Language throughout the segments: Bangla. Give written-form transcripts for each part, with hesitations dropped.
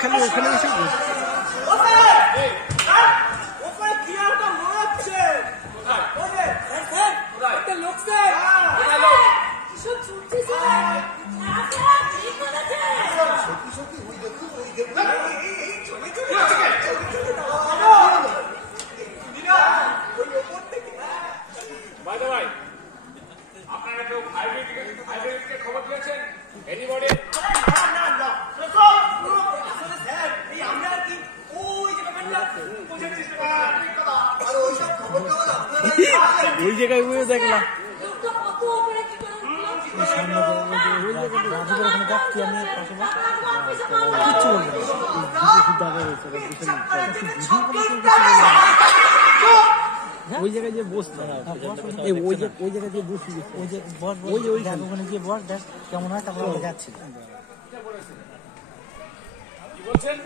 ওখানে ওখানে এসে খবর দিয়েছেন এনিবডি ওই জায়গায় দেখলাম ওই জায়গায় যে বসতে ওই জায়গায় যে বসি ওই যে বস ওই ওখানে গিয়ে বস দেখ কেমন হয় তারপর আমরা যাচ্ছি কি বলছেন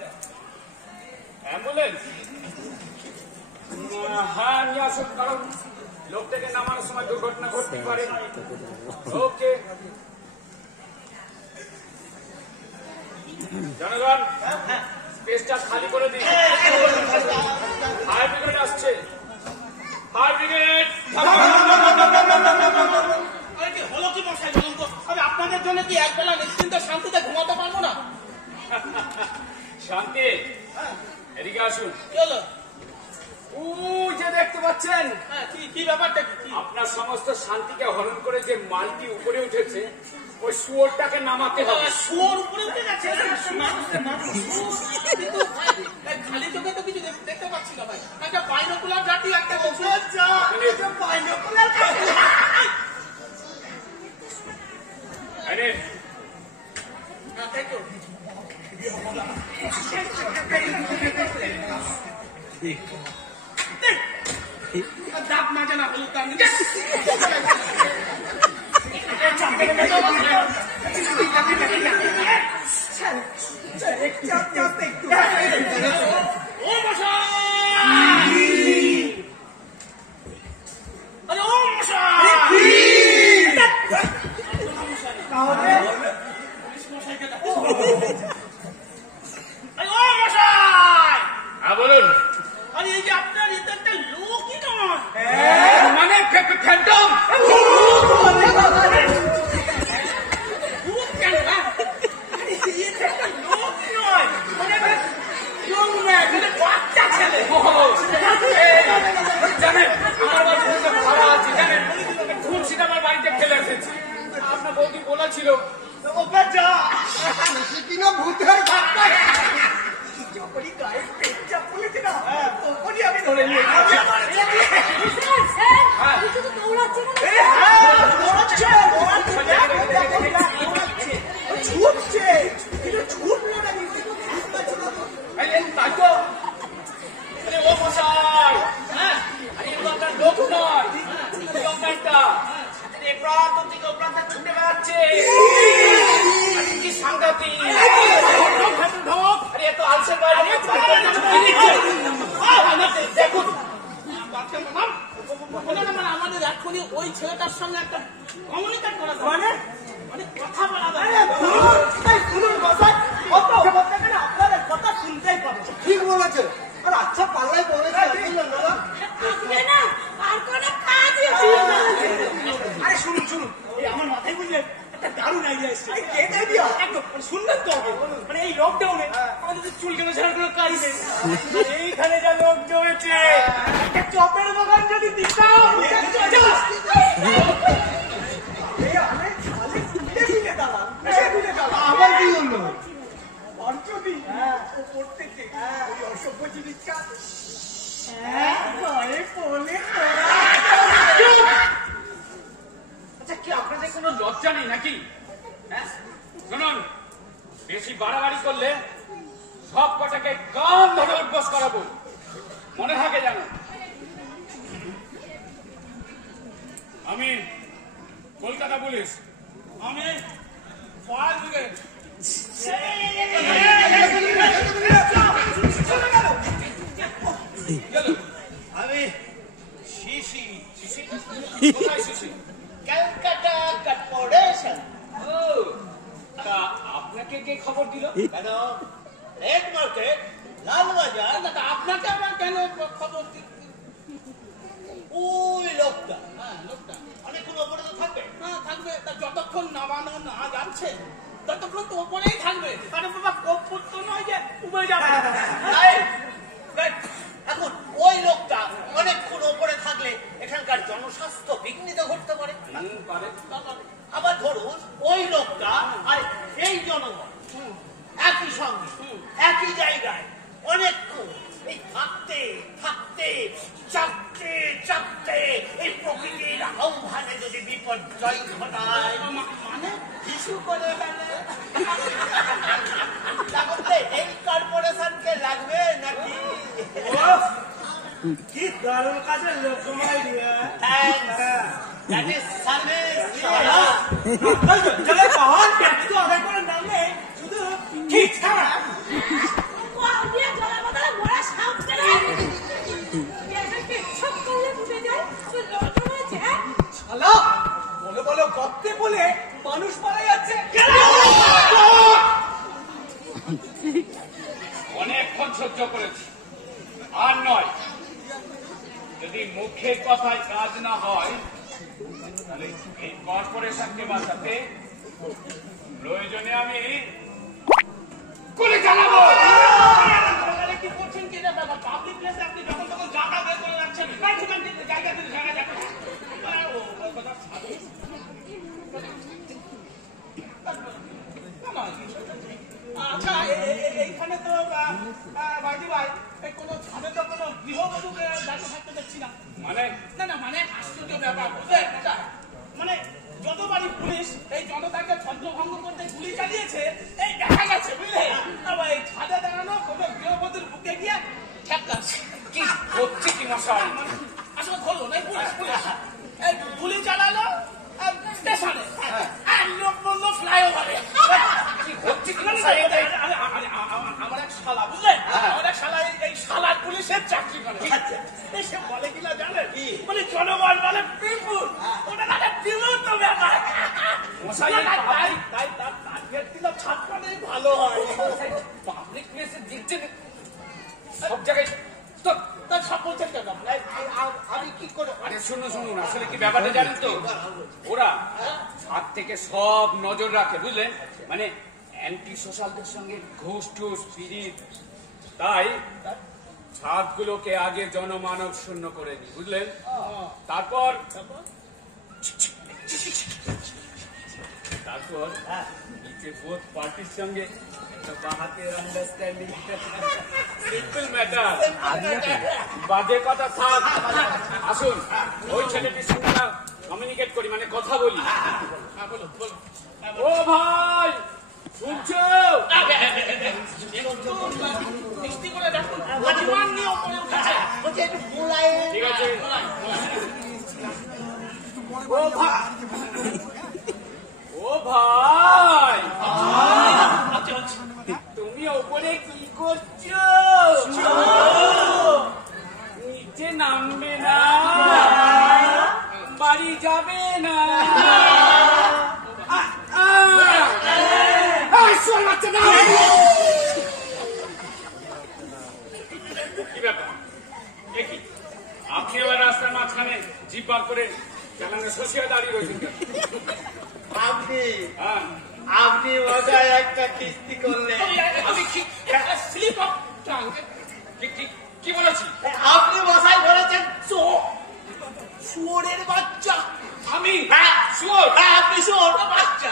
অ্যাম্বুলেন্স হ্যাঁ নিয়ে আসুন কারণ লোকটাকে নামানোর সময় দুর্ঘটনা ঘটতে পারে ওকে জনগণ স্পেসটা খালি করে দিন ফায়ার ব্রিগেড আসছে ফায়ার ব্রিগেড হলো কি মশাই বলুন তো আমি আপনাদের জন্য কি একবেলা নিশ্চিন্ত শান্তিতে ঘুমাতে পারবো না শান্তি এদিকে আসুন কি হলো যে দেখতে পাচ্ছেন কি ব্যাপারটা আপনার সমস্ত শান্তিকে হরণ করে যে মালটি উপরে উঠেছে ওই শুয়োরটাকে নামাতে হবে শুয়োর উপরে উঠে গেছে খালি চোখে তো কিছু দেখতে পাচ্ছি না ভাই একটা বাইনোকুলার জাতি একটা বাইনোকুলার দাঁত না জানা হলুদ দাম বলুন আরে এই যে আপনার এটা একটা লোকই নয় মানে ফ্যান্টম জানেন আমার ভাড়া আছে জানেন খুশিটা আমার বাড়িতে ফেলে এসেছি আপনার বৌদি বলেছিল কিনা ভূতের ভাবনা যখনই গায়ে পেঁচা পড়েছে না তখনই আমি ধরে নিয়েছি ছুটছে কিন্তু ছুটলো না তাই তো ও মশাই হ্যাঁ আরে এগুলো আপনার লোক নয় একটা প্রান্ত থেকে প্রান্ত ছুটে বেড়াচ্ছে কি সাংঘাতিক আরে এত আলসের বাইরে দেখুন আমাদের এখনই ওই ছেলেটার সঙ্গে একটা কমিউনিকেট করা মানে কথা বলা আপনাদের কথা শুনতেই পাবে ঠিক বলেছে আর আচ্ছা পাল্লাই বলেছে আরে শুনুন এই আমার মাথায় বুঝলেন একটা দারুণ আইডিয়া এসছে একদম শুনবেন তো মানে এই লকডাউনে আমাদের চুল কেন ছাড়ার কোনো কাজ নেই এইখানে যা লোক জমেছে একটা চপের দোকান যদি দিতাম আবার কি হলো অর্জনী ওপর থেকে ওই অসভ্য জিনিসটা আচ্ছা কি আপনাদের কোনো লজ্জা নেই নাকি শুনুন বেশি বাড়াবাড়ি করলে সব কটাকে কান ধরে উদ্বাস করাবো মনে থাকে জানো আমি কলকাতা পুলিশ আমি ফায়ার ব্রিগেড আমি শিশি কোথায় শিশি ক্যালকাটা কর্পোরেশন তা আপনাকে কে খবর দিল কেন রেড মার্কেট, লালবাজার। দাদা আপনাকে আবার কেন খবর ওই লোকটা লোকটা অনেকক্ষণ ওপরে তো থাকবে। থাকবে তা যতক্ষণ নামানো না যাচ্ছে ততক্ষণ তো ওপরেই থাকবে। আরে বাবা কপুর তো নয় যে উবে যাবে। এখন ওই লোকটা অনেকক্ষণ ওপরে থাকলে এখানকার জনস্বাস্থ্য বিঘ্নিত ঘটতে পারে। আবার ধরুন ওই লোকটা আর এই জনগণ একই সঙ্গে একই জায়গায় অনেকক্ষণ এই থাকতে থাকতে চাপতে চাপতে এই প্রকৃতির আহ্বানে যদি বিপর্যয় ঘটায়, মানে কিছু করে ফেলে তাহলে এই কর্পোরেশনকে লাগবে নাকি? কি দারুণ কাজের লোক তোমায় দিয়ে That is service. পাহাড় ট্যাক্স তো আদায় করার নামে শুধু কি ছাড়া শালা বলো বলো গপ্পে বলে মানুষ মারা যাচ্ছে। অনেকক্ষণ সহ্য করেছি, আর নয়। যদি মুখের কথায় কাজ না হয় তাহলে এই কর্পোরেশনকে বাঁচাতে প্রয়োজনে আমি গুলি চালাবো। কি করছেন কি ব্যাপার? পাবলিক প্লেসে আপনি যখন তখন জায়গা বের করে রাখছেন, জায়গা থেকে জায়গা যাবে। আচ্ছা এইখানে তো বাজি ভাই কোনো ছাদে তো কোনো গৃহবধূকে দাঁড়িয়ে থাকতে দেখছি না। মানে না মানে আশ্চর্য ব্যাপার বুঝলেন? মানে যতবারই পুলিশ এই জনতাকে ছত্রভঙ্গ করতে গুলি চালিয়েছে এই দেখা গেছে বুঝলে, আবার এই ছাদে দাঁড়ানো কোনো গৃহবধূর বুকে গিয়ে ঠেকা কি হচ্ছে কি মশাই? আসলে ধরুন এই পুলিশ এই গুলি চালালো স্টেশনে আর লোক বললো ফ্লাইওভারে। কি হচ্ছে কি আমার মশাই? এক শালা বুঝলেন, আমার এক শালা এই শালা পুলিশের চাকরি করে। সে বলে কিনা জানেন, মানে জনগণ বলে পিপুল, ওটা তাহলে পিপুল তো ব্যাপার। মশাই তাই তার টার্গেট দিলে ছাত্রদের ভালো হয়। পাবলিক প্লেসে দিচ্ছে সব জায়গায় তো তার সব বলছেন কেন? আমি কি করে? আরে শুনুন, আসলে কি ব্যাপারটা জানেন তো? ওরা ছাদ থেকে সব নজর রাখে, বুঝলেন? মানে অ্যান্টি সোশ্যালদের সঙ্গে ঘুষ টুস পিরিত, তাই ছাদগুলোকে আগে জনমানব শূন্য করে দিই, বুঝলেন? তারপর নিচে বোথ পার্টির সঙ্গে একটা বাহাতের আন্ডারস্ট্যান্ডিং, সিম্পল ম্যাটার। বাজে কথা থাক, আসুন ওই ছেলেটির সঙ্গে কমিউনিকেট করি, মানে কথা বলি। ও ভাই শুনছো? মিষ্টি করে দেখুন, পরিমাণ নিয়ে উপরে উঠেছে। ঠিক আছে। ও ভাই তুমি ওপরে কি করছো? নিচে নামবে না, বাড়ি যাবে না? কি ব্যাপার? আপনি আবার রাস্তার মাঝখানে জিপ বার করে চালানো সসিয়া দাঁড়িয়ে রয়েছেন কেন? আপনি মজায় একটা কিস্তি করলেন। আমি স্লিপ অফ টাং। কি বলেছি? আপনি মশাই বলেছেন শুয়োরের বাচ্চা। আমি শুয়োর? আপনি শুয়োর বাচ্চা।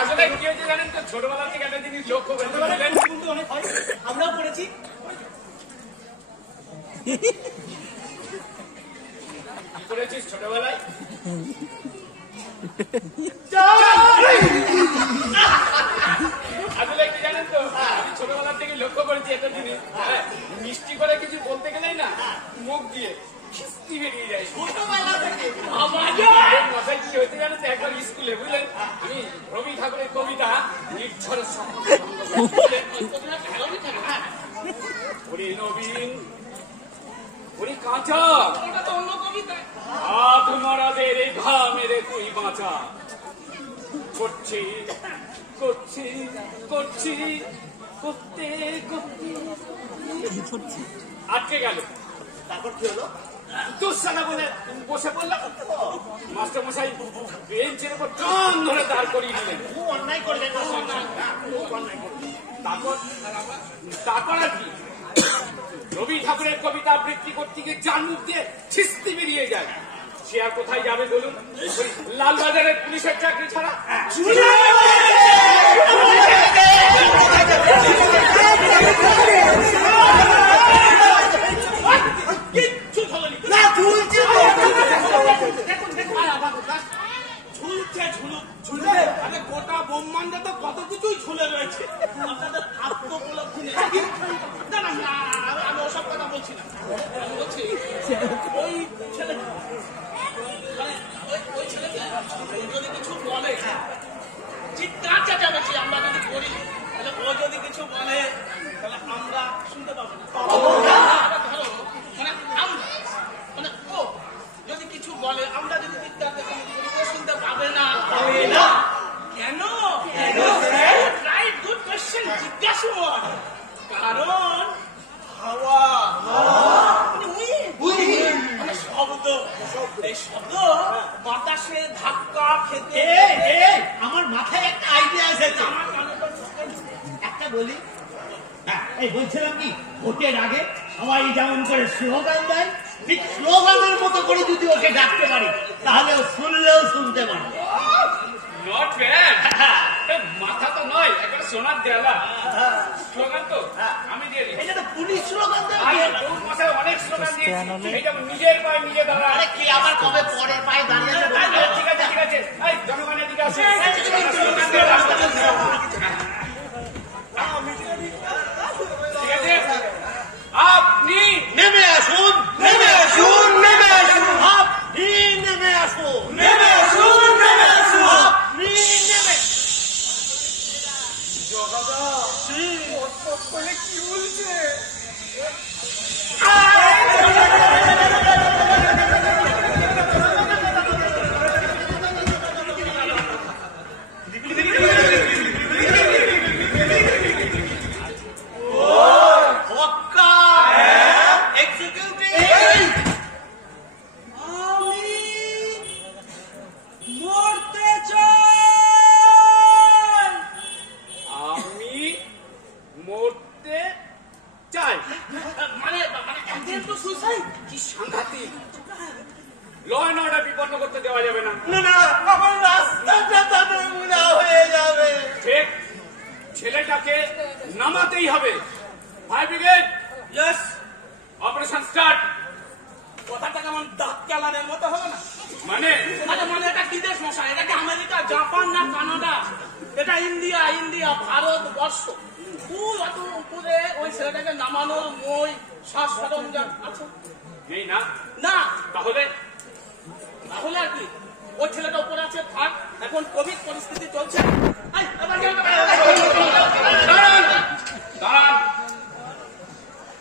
আসলে কি হয়েছে জানেন তো, ছোটবেলা থেকে একটা জিনিস লক্ষ্য করতে পারলেন, অনেক হয়, আমরাও করেছি। কি করেছিস ছোটবেলায়? আসলে কি জানেন তো, আমি ছোটবেলা থেকে লক্ষ্য করেছি একটা জিনিস, মিষ্টি করে কিছু বলতে গেলেই না মুখ দিয়ে খিস্তি বেরিয়ে যায়। ছোটবেলা থেকে মশাই কি হয়েছে জানেন তো, একবার স্কুলে বুঝলেন আমি রবি ঠাকুরের কবিতা নির্ঝরের ওরে নবীন, ওরে কাঁচা, ওটা তো সমাচার। করছি করছি করছি করতে করতে আটকে গেল। তারপর কি হলো? দুঃসানা বলে বসে পড়লাম। মাস্টার মশাই বেঞ্চের উপর টান ধরে দাঁড় করিয়ে দিলেন। খুব অন্যায় করলেন না, খুব অন্যায় করলেন। তারপর আর কি, রবি ঠাকুরের কবিতা আবৃত্তি করতে গিয়ে যার মুখ দিয়ে ছিস্তি বেরিয়ে যায়, সে আর কোথায় যাবে বলুন? ওই লালবাজারের পুলিশের চাকরি ছাড়া। কিচ্ছু ঝোলেনি না, ঝুলছে ঝুলছে। আরে গোটা ব্রহ্মাণ্ডে তো কত কিছুই ঝুলে রয়েছে, আপনাদের আত্মোপলব্ধি নেই। না না না, আমি ওসব কথা বলছি না। আমি বলছি ওই ছেলে, মানে ওই ছেলেকে যদি কিছু বলে, চিৎকার চেঁচামেচি আমরা যদি করি, তাহলে ও যদি কিছু বলে তাহলে আমরা শুনতে পাবো না। ধরো মানে আমরা, মানে ও যদি কিছু বলে, আমরা যদি চিৎকার চেঁচামেচি করি, ও শুনতে পাবে না। কেন? রাইট, গুড কোয়েশ্চেন, জিজ্ঞাসা কর। কারণ হাওয়া মানে শব্দ, এই শব্দ বাতাসে ধাক্কা খেতে। আমার মাথায় একটা আইডিয়া এসেছে, একটা বলি। এই বলছিলাম কি, ভোটের আগে সবাই যেমন করে স্লোগান দেয়, ঠিক স্লোগানের মতো করে যদি ওকে ডাকতে পারি, তাহলে ও শুনলেও শুনতে পারে। Not bad. মাথা তো নয়, একটা সোনার দেয়ালা। স্লোগান তো আমি দিয়ে দিই। এটা তো পুলিশ স্লোগান দেয়। অনেক স্লোগান দিয়েছি। এইটা নিজের পায়ে নিজে দাঁড়া। আরে কি আবার কবে পরের পায়ে দাঁড়িয়ে আছে? ঠিক আছে ঠিক আছে, এই জনগণের দিকে আসে। স্লোগান দিয়ে রাস্তা বন্ধ করো। ঠিক আছে, আপনি নেমে আসুন, নেমে আসুন, নেমে আসুন, আপনি নেমে আসুন, নেমে আসুন, নেমে আসুন, আপনি নেমে। কি বলছে? ছেলেটাকে নামাতেই হবে। Fire brigade, yes. Operation start. কথাটা কেমন দাঁত চালানের মতো হবে না? মানে মানে এটা কি দেশ মশাই? এটা কি আমেরিকা, জাপান না কানাডা? এটা ইন্ডিয়া, ইন্ডিয়া, ভারতবর্ষ। অত উপরে ওই ছেলেটাকে নামানোর মই শ্বাস সরঞ্জাম আছে নেই না? না। তাহলে তাহলে আর কি, ওই ছেলেটা উপরে আছে, থাক। এখন কোভিড পরিস্থিতি চলছে। দাঁড়ান দাঁড়ান।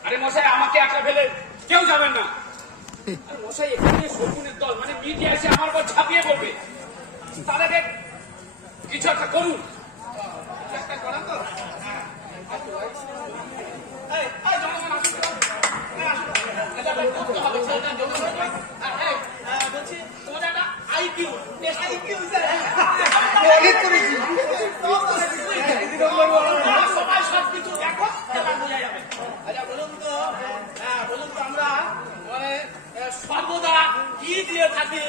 আরে মশাই, আমাকে একা ফেলে কেউ যাবেন না। আরে মশাই, এখানে শকুনের দল, মানে মিডিয়া এসে আমার উপর ছাপিয়ে পড়বে। তার আগে কিছু একটা করুন। বলছি তোমার একটা আইকিউ সবাই সবকিছু দেখো, এবার বোঝা যাবে। আচ্ছা বলুন তো, বলুন তো আমরা মানে সর্বদা কি দিয়ে থাকি?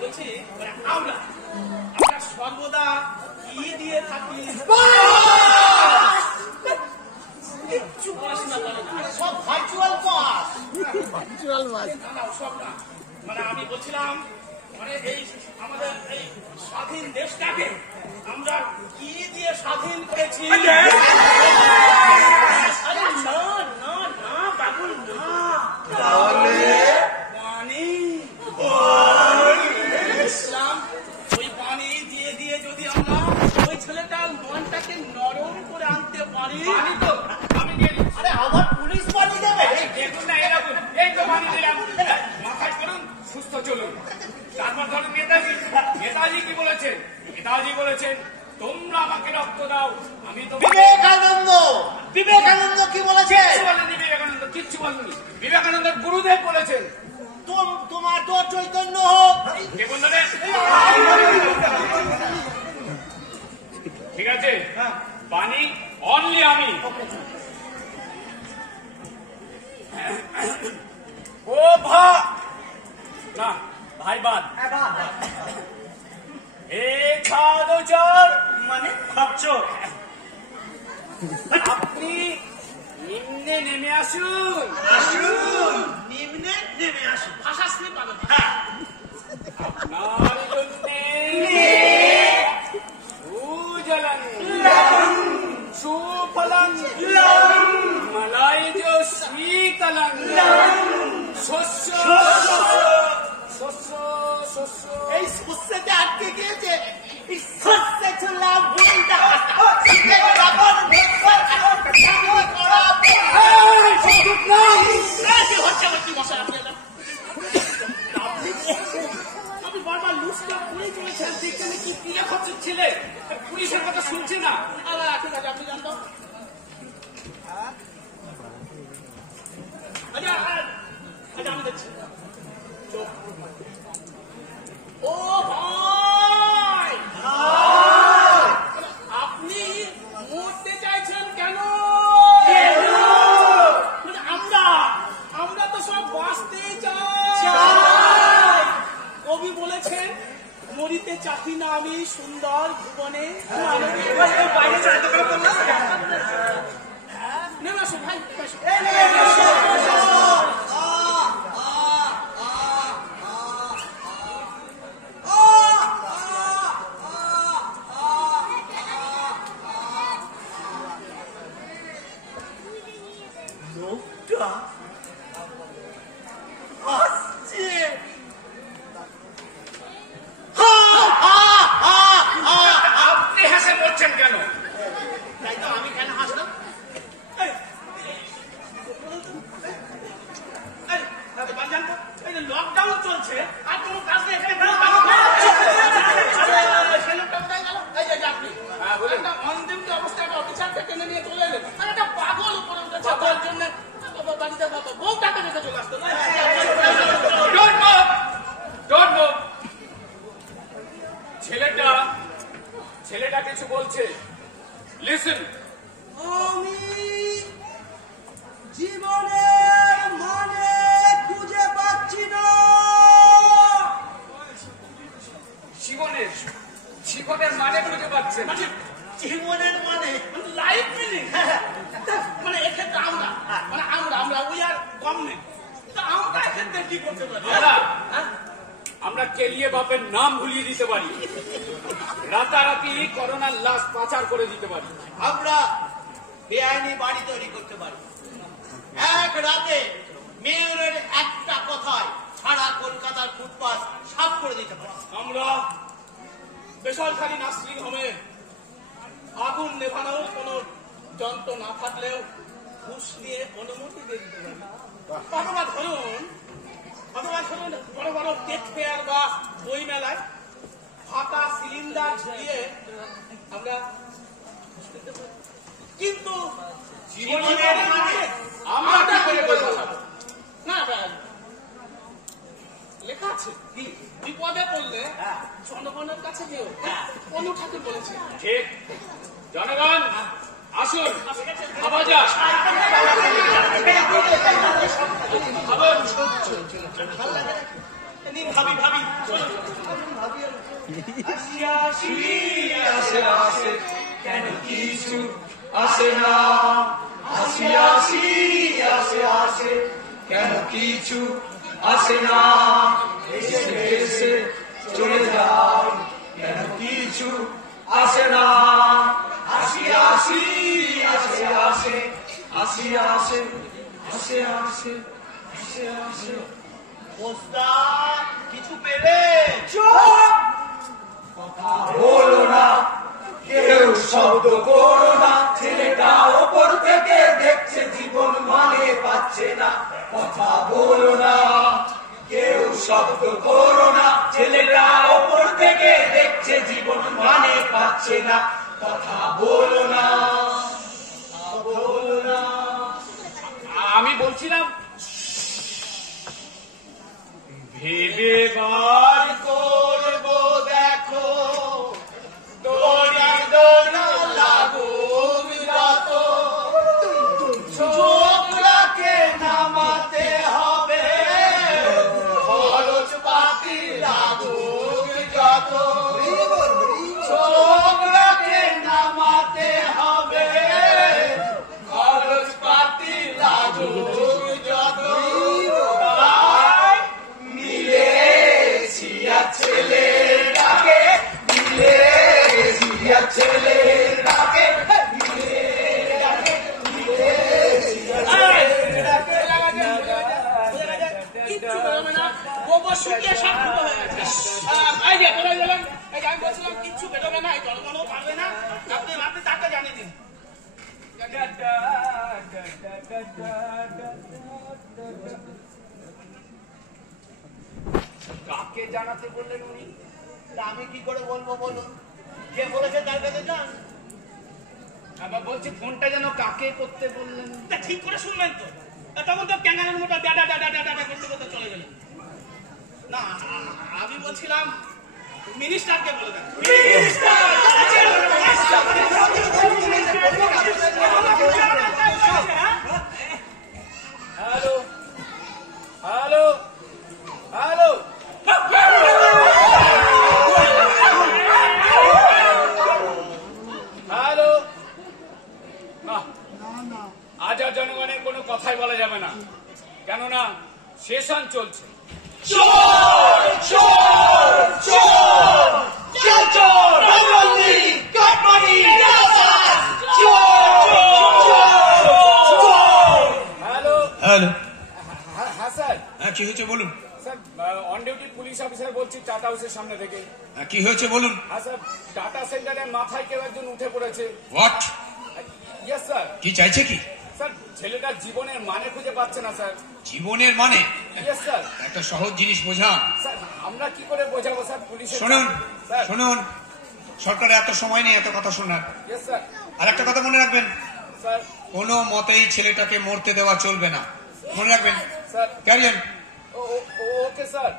বলছি আমরা সর্বদা কি দিয়ে থাকি? কিচ্ছু পড়াশোনা করে না, সব ভার্চুয়াল পাস। মানে আমি বলছিলাম, মানে এই আমাদের এই স্বাধীন দেশটাকে আমরা কি দিয়ে স্বাধীন করেছি? আরে না না না বাবুল, না। পানি। ইসলাম, ওই পানি দিয়ে দিয়ে যদি আমরা ওই ছেলেটার মনটাকে নরম করে আনতে পারি। পানি তো আমি দিয়ে দিচ্ছি। আরে আবার পুলিশ পানি দেবে? দেখুন না, এরকম এই তো পানি দিলাম। চলুন। তারপর ধরুন নেতাজি। নেতাজি কি বলেছেন? নেতাজি বলেছেন, তোমরা আমাকে রক্ত দাও, আমি তো বিবেকানন্দ বিবেকানন্দ কি বলেছে? বলেনি বিবেকানন্দ, কিচ্ছু বলেনি। বিবেকানন্দের গুরুদেব বলেছেন, তোমার তো চৈতন্য হোক। কে বললো রে? ঠিক আছে, বাণী অনলি আমি। ও না ভাই বাদ এ খাদোচর মানে ভাবছো আপনি নিম্নে নেমে আসুন। আসুন নিম্নে নেমে আসুন। ভাষা স্লিপ পাবে। আপনার জন্যে সুজলং সুফলং মলাইজ শীতলং শস্য শস্য শস্য এই শস্যতে আটকে গিয়েছে। এই শস্যে চুলা ভুলটা আপনি বারবার লুচটা পুড়ে চলেছেন, যেখানে কি ক্রিয়া করছে ছেলে, পুলিশের কথা শুনছে না। ঠিক আছে, আপনি জানতো। আচ্ছা আমি দেখছি। ও ভাই, আপনি মরতে চাইছেন কেন? মানে আমরা তো সব বাঁচতেই চাই। কবি বলেছেন, মরিতে চাহি না আমি সুন্দর ভুবনে। নেমে আসুন ভাই, লোকটা আসছে। আপনি হেসে বলছেন কেন? তাই তো আমি কেন হাসলাম? লকডাউন চলছে আর কোনো কাজ নেই এখানে। অন্তিম অবস্থায় অফিসারকে টেনে নিয়ে চলে এলেন। আর একটা পাগল উপরে উঠেছে, তার জন্য বাড়িতে বউটাকে রেখে চলে আসতো। Don't move! Don't move! ছেলেটা কিছু বলছে। লিসেন। আমি জীবনের মানে খুঁজে পাচ্ছি না। জীবনের মানে খুঁজে পাচ্ছেন? জীবনের মানে লাইফ মিনিং। মানে এক্ষেত্রে আমরা উই আর গভর্নমেন্ট। আমরা এক্ষেত্রে কি করতে পারি? আমরা কেলিয়ে বাপের নাম ভুলিয়ে দিতে পারি, রাতারাতি করোনার লাশ পাচার করে দিতে পারি, আমরা বেআইনি বাড়ি তৈরি করতে পারি। এক রাতে মেয়রের একটা কথায় সারা কলকাতার ফুটপাথ সাফ করে দিতে পারি। আমরা বেসরকারি নার্সিং হোমে আগুন নেভানোর কোন যন্ত্র না থাকলেও ঘুষ নিয়ে অনুমতি দিয়ে দিতে পারি। অথবা ধরুন বড় বড় টেক ফেয়ার বা বই মেলায় ফাটা সিলিন্ডার দিয়ে আমরা কিন্তু জীবনের মানে আমরা কি করে বলবো? না লেখা আছে, বিপদে পড়লে জনগণের কাছে যেও। অনু ঠাকুর বলেছে। ঠিক। জনগণ আসুন, খাওয়া যাক। ভাবি কেন কিছু আসে না, আসি আসি আসে আসে কেন কিছু আসে না, এসে এসে চলে যায় কেন কিছু আসে না, আসি আসি আসে আসে আসি আসে আসে আসে আসে আসে। পোস্তা কিছু পেলে কথা বলো না, কেউ শব্দ করো না, ছেলেটা ওপর থেকে দেখছে জীবন মানে পাচ্ছে না। কথা বলো না, কেউ শব্দ করো না, ছেলেটা ওপর থেকে দেখছে জীবন মানে পাচ্ছে না, কথা বলো না, বলো না। আমি বলছিলাম ভেবে বার করবো দেখো দড়ি দোনা লাগুক যত, ছোকরাকে নামাতে হবে, খরচ পাতি লাগুক যত, ছোকরাকে নামাতে হবে, খরচ পাতি লাগুক যত। ছেলেটাকে মিলে ছেলেটাকে কিচ্ছু বেরোবে না, গোবর শুকিয়ে সব ফুটো হয়ে গেছে। এই যে তোরা গেলেন, আমি বলছিলাম কিচ্ছু বেরোবে না, এই জলমানও পারবে না, আপনি তাকে জানিয়ে দিন। কাকে জানাতে বললেন উনি? আমি কি করে বলবো বলুন, যে বলেছে তার কাছে যান। আবার বলছি ফোনটা যেন কাকে করতে বললেন? ঠিক করে শুনবেন তো, তখন তো ক্যাঙ্গারের মতো ডাডা ডাডা ডাডা করতে করতে চলে গেলেন। না আমি বলছিলাম মিনিস্টারকে বলে দেন। Hello hello hello, hello. আজ আর জনগণের কোনো কথাই বলা যাবে না, কেননা সেশন চলছে। চোর চোর চোর চোর রাজবন্দি কাটমানি চোর চোর। হ্যালো হ্যালো, হ্যাঁ স্যার। হ্যাঁ কি হয়েছে বলুন? Sir on duty police officer বলছি টাটা হাউসের সামনে থেকে। হ্যাঁ, কি হয়েছে বলুন? হ্যাঁ স্যার, ডাটা সেন্টারের মাথায় কেউ একজন উঠে পড়েছে। হোয়াট? Yes sir. কি চাইছে কি? স্যার ছেলেটার জীবনের মানে খুঁজে পাচ্ছে না স্যার। জীবনের মানে? Yes sir. একটা সহজ জিনিস বোঝান। স্যার আমরা কি করে বোঝাবো স্যার পুলিশের? শুনুন স্যার। শুনুন, সরকারের এত সময় নেই এত কথা শোনার। Yes sir. আর একটা কথা মনে রাখবেন, স্যার। কোনো মতেই ছেলেটাকে মরতে দেওয়া চলবে না, মনে রাখবেন। স্যার। ক্যারিয়ান। Okay sir.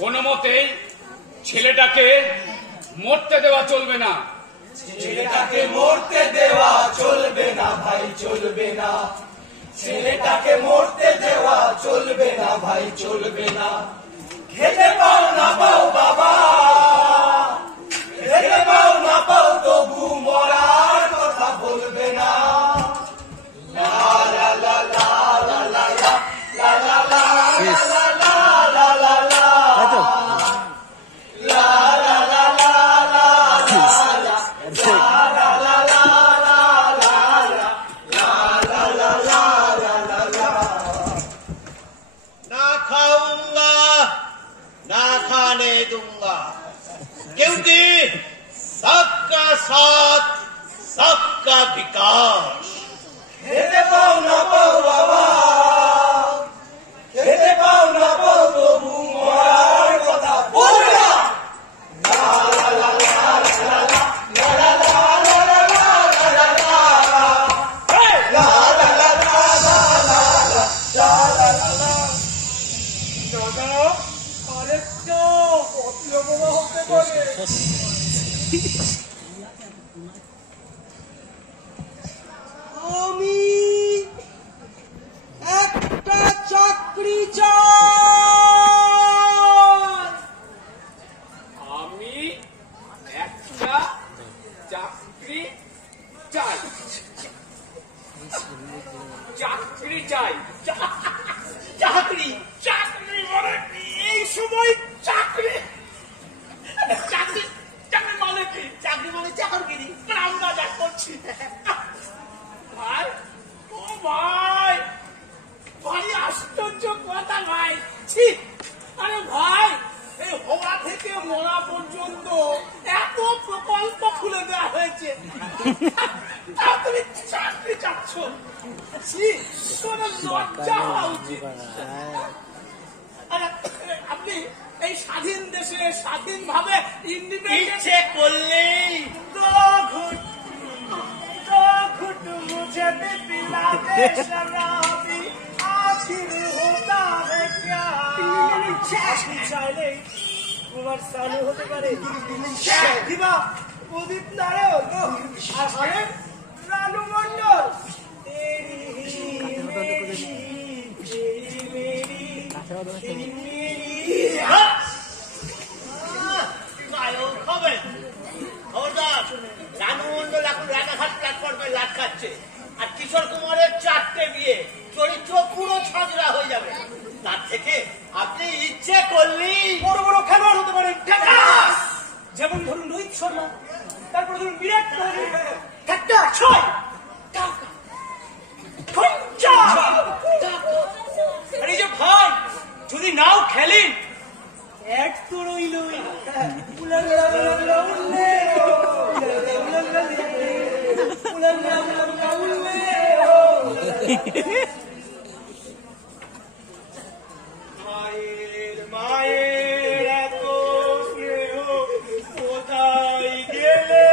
কোনো মতেই ছেলেটাকে মরতে দেওয়া চলবে না। ছেলেটাকে মরতে দেওয়া চলবে না ভাই, চলবে না। ছেলেটাকে মরতে দেওয়া চলবে না ভাই, চলবে না। খেতে পাও না পাও বাবা, খেতে পাও না পাও তবু মরার কথা বলবে না। লা লা লা লা লা লা লা লা লা क्योंकि सबका साथ सबका विकास। खेते पाओ ना पाओ बाबा, खेते पाओ ना पाओ तबु मरार कथा बोलबे ना। ला ला ला ला ला ला ला ला ला ला ला ला ला ला ला ला ला ला। আরেকটা পত্রবোমা হতে পারে। আমি একটা চাকরি চাই। আমি একটা চাকরি চাই। চাকরি চাই। চাকরি চাকরি মানে এই সময় চাকরি চাকরি চাকরি মানে কি? চাকরি মানে চাকরগিরি, আমরা যা করছি। ভাই ও ভাই, ভাই আশ্চর্য কথা ভাই। ছি, আরে ভাই এই হওয়া থেকে মরা পর্যন্ত এত প্রকল্প তুমি চাকরি চাচ্ছ? কোনো লজ্জা হওয়া উচিত। আপনি এই স্বাধীন দেশে স্বাধীনভাবে ইচ্ছে করলেই তো ঘুট মুঝে পিলাতে শরাবি আখির হোতা है क्या? আপনি চাইলেই কুমার শানু হতে পারে, দিবা উদিত নারায়ণ আর হলেন রানু মন্ডল। গায়ক হবেন? খবরদার, রানু মন্ডল এখন রানাঘাট প্ল্যাটফর্মে লাট খাচ্ছে, আর কিশোর কুমারের 4টে বিয়ে, চরিত্র পুরো ছাজরা হয়ে যাবে। তার থেকে আপনি ইচ্ছে করলেই বড় বড় খেলোয়াড় হতে পারেন। যেমন ধরুন রোহিত শর্মা, তারপরে ধরুন বিরাট কোহলি, একটা ছয় আর এই যে ভাই যদি নাও খেলেন এক তো রইলই। মায়ের মায়ের এত স্নেহ কোথায় গেলে?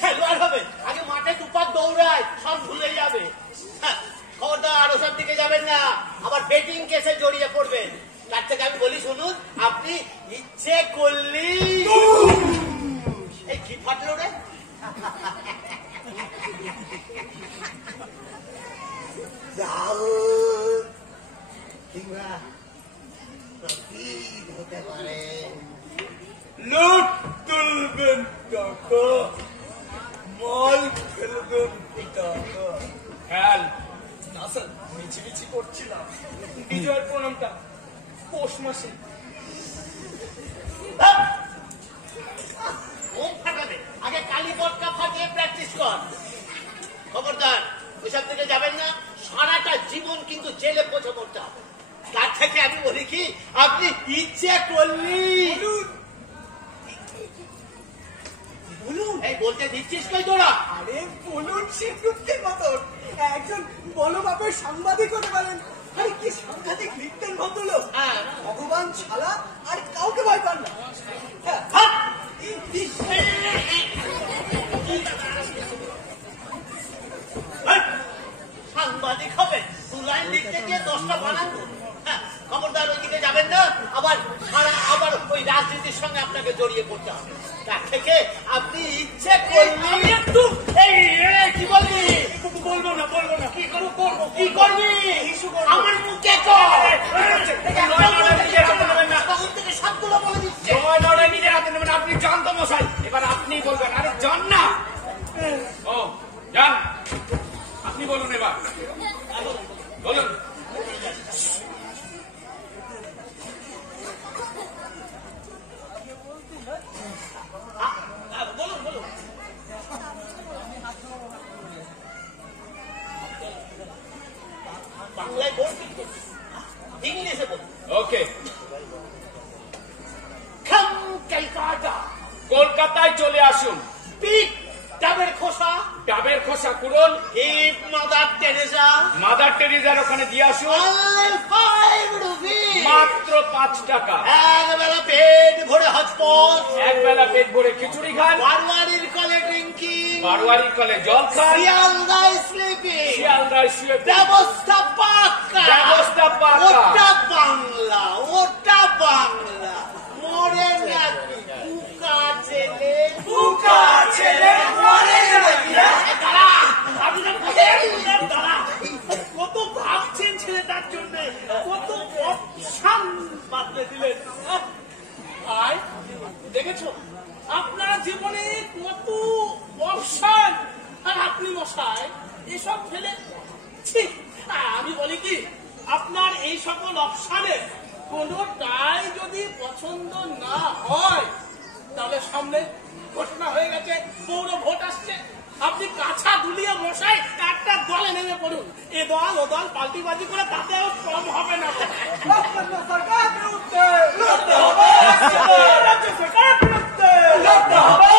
খেলোয়াড় হবে, আগে মাঠে দুপাক দৌড়ায়, সব ভুলে যাবে। খবরদার আরো সব দিকে যাবেন না, আবার বেটিং কেসে জড়িয়ে পড়বেন। তার থেকে আমি বলি শুনুন, আপনি ইচ্ছে করলেই এই কি ফাটলো রে? লুট তুলবেন টাকা, মল ফেলবেন টাকা। খেল না স্যার, মিছিমিছি করছিলাম। বিজয়ের প্রণামটা পৌষ মাসে। আগে কালী পটকা ফাটিয়ে প্র্যাকটিস কর। খবরদার ওইসব থেকে যাবেন না, সারাটা জীবন কিন্তু জেলে পৌঁছে করতে হবে। তার থেকে আমি বলি কি, আপনি ইচ্ছে করলেই বলুন। এই বলতে দিচ্ছিস কই তোরা? আরে বলুন, স্বীকৃতির মতন একজন বড় বাপের সাংবাদিক হতে পারেন। আরে কি সাংঘাতিক লিখতেন ভদ্রলোক, ভগবান ছাড়া আর কাউকে ভয় পান না। সাংবাদিক হবে, 2 লাইন লিখতে গিয়ে 10টা বানান। খবরদার ওইদিকে যাবেন না, আবার ওই রাজনীতির সঙ্গে আপনাকে জড়িয়ে পড়তে হবে। তার থেকে আপনি ইচ্ছে করলেই একটু কি বলবি? বলবো না। কি করবো? কি করবি? আমার মুখে তখন থেকে সবগুলো বলে দিচ্ছে। আপনি যান তো মশাই, এবার আপনি বলবেন। আরে যান না। ও যান, আপনি বলুন এবার, বলুন। বলুন। বাংলায় বলছি, ইংলিশে বলুন। ওকে। কলকাতায় চলে আসুন। পিক ডাবের খোসা কুড়ন। হিপ মাদার টেরেজার ওখানে দিয়ে আসুন। মাত্র 5 টাকা। একবেলা পেট ভরে হজপট, একবেলা পেট ভরে খিচুড়ি খান। বারোয়ারির কলে ড্রিঙ্কিং, বারোয়ারির কলে জল খান। শিয়ালদায় স্লিপিং, শিয়ালদায় শুয়ে ব্যবস্থা পাক্কা। ওটা বাংলা মরে নাকি বুকা ছেলে মরে নাকি? কত ভাবছেন ছেলেটার জন্য, কত অপশন বাতলে দিলেন। ভাই দেখেছো আপনার জীবনে কত অপশন, আর আপনি মশাই এসব ফেলে। আমি বলি কি, আপনার এই সকল অপশনে কোনটাই যদি পছন্দ না হয়, তাহলে সামনে ঘোষণা হয়ে গেছে, পৌর ভোট আসছে। আপনি কাছা দুলিয়ে মশাই একটা দলে নেমে পড়ুন। এ দল ও দল পাল্টিবাজি করে তাতেও কম হবে না। সরকার বিরুদ্ধে লড়তে হবে, রাজ্য সরকার বিরুদ্ধে লড়তে হবে।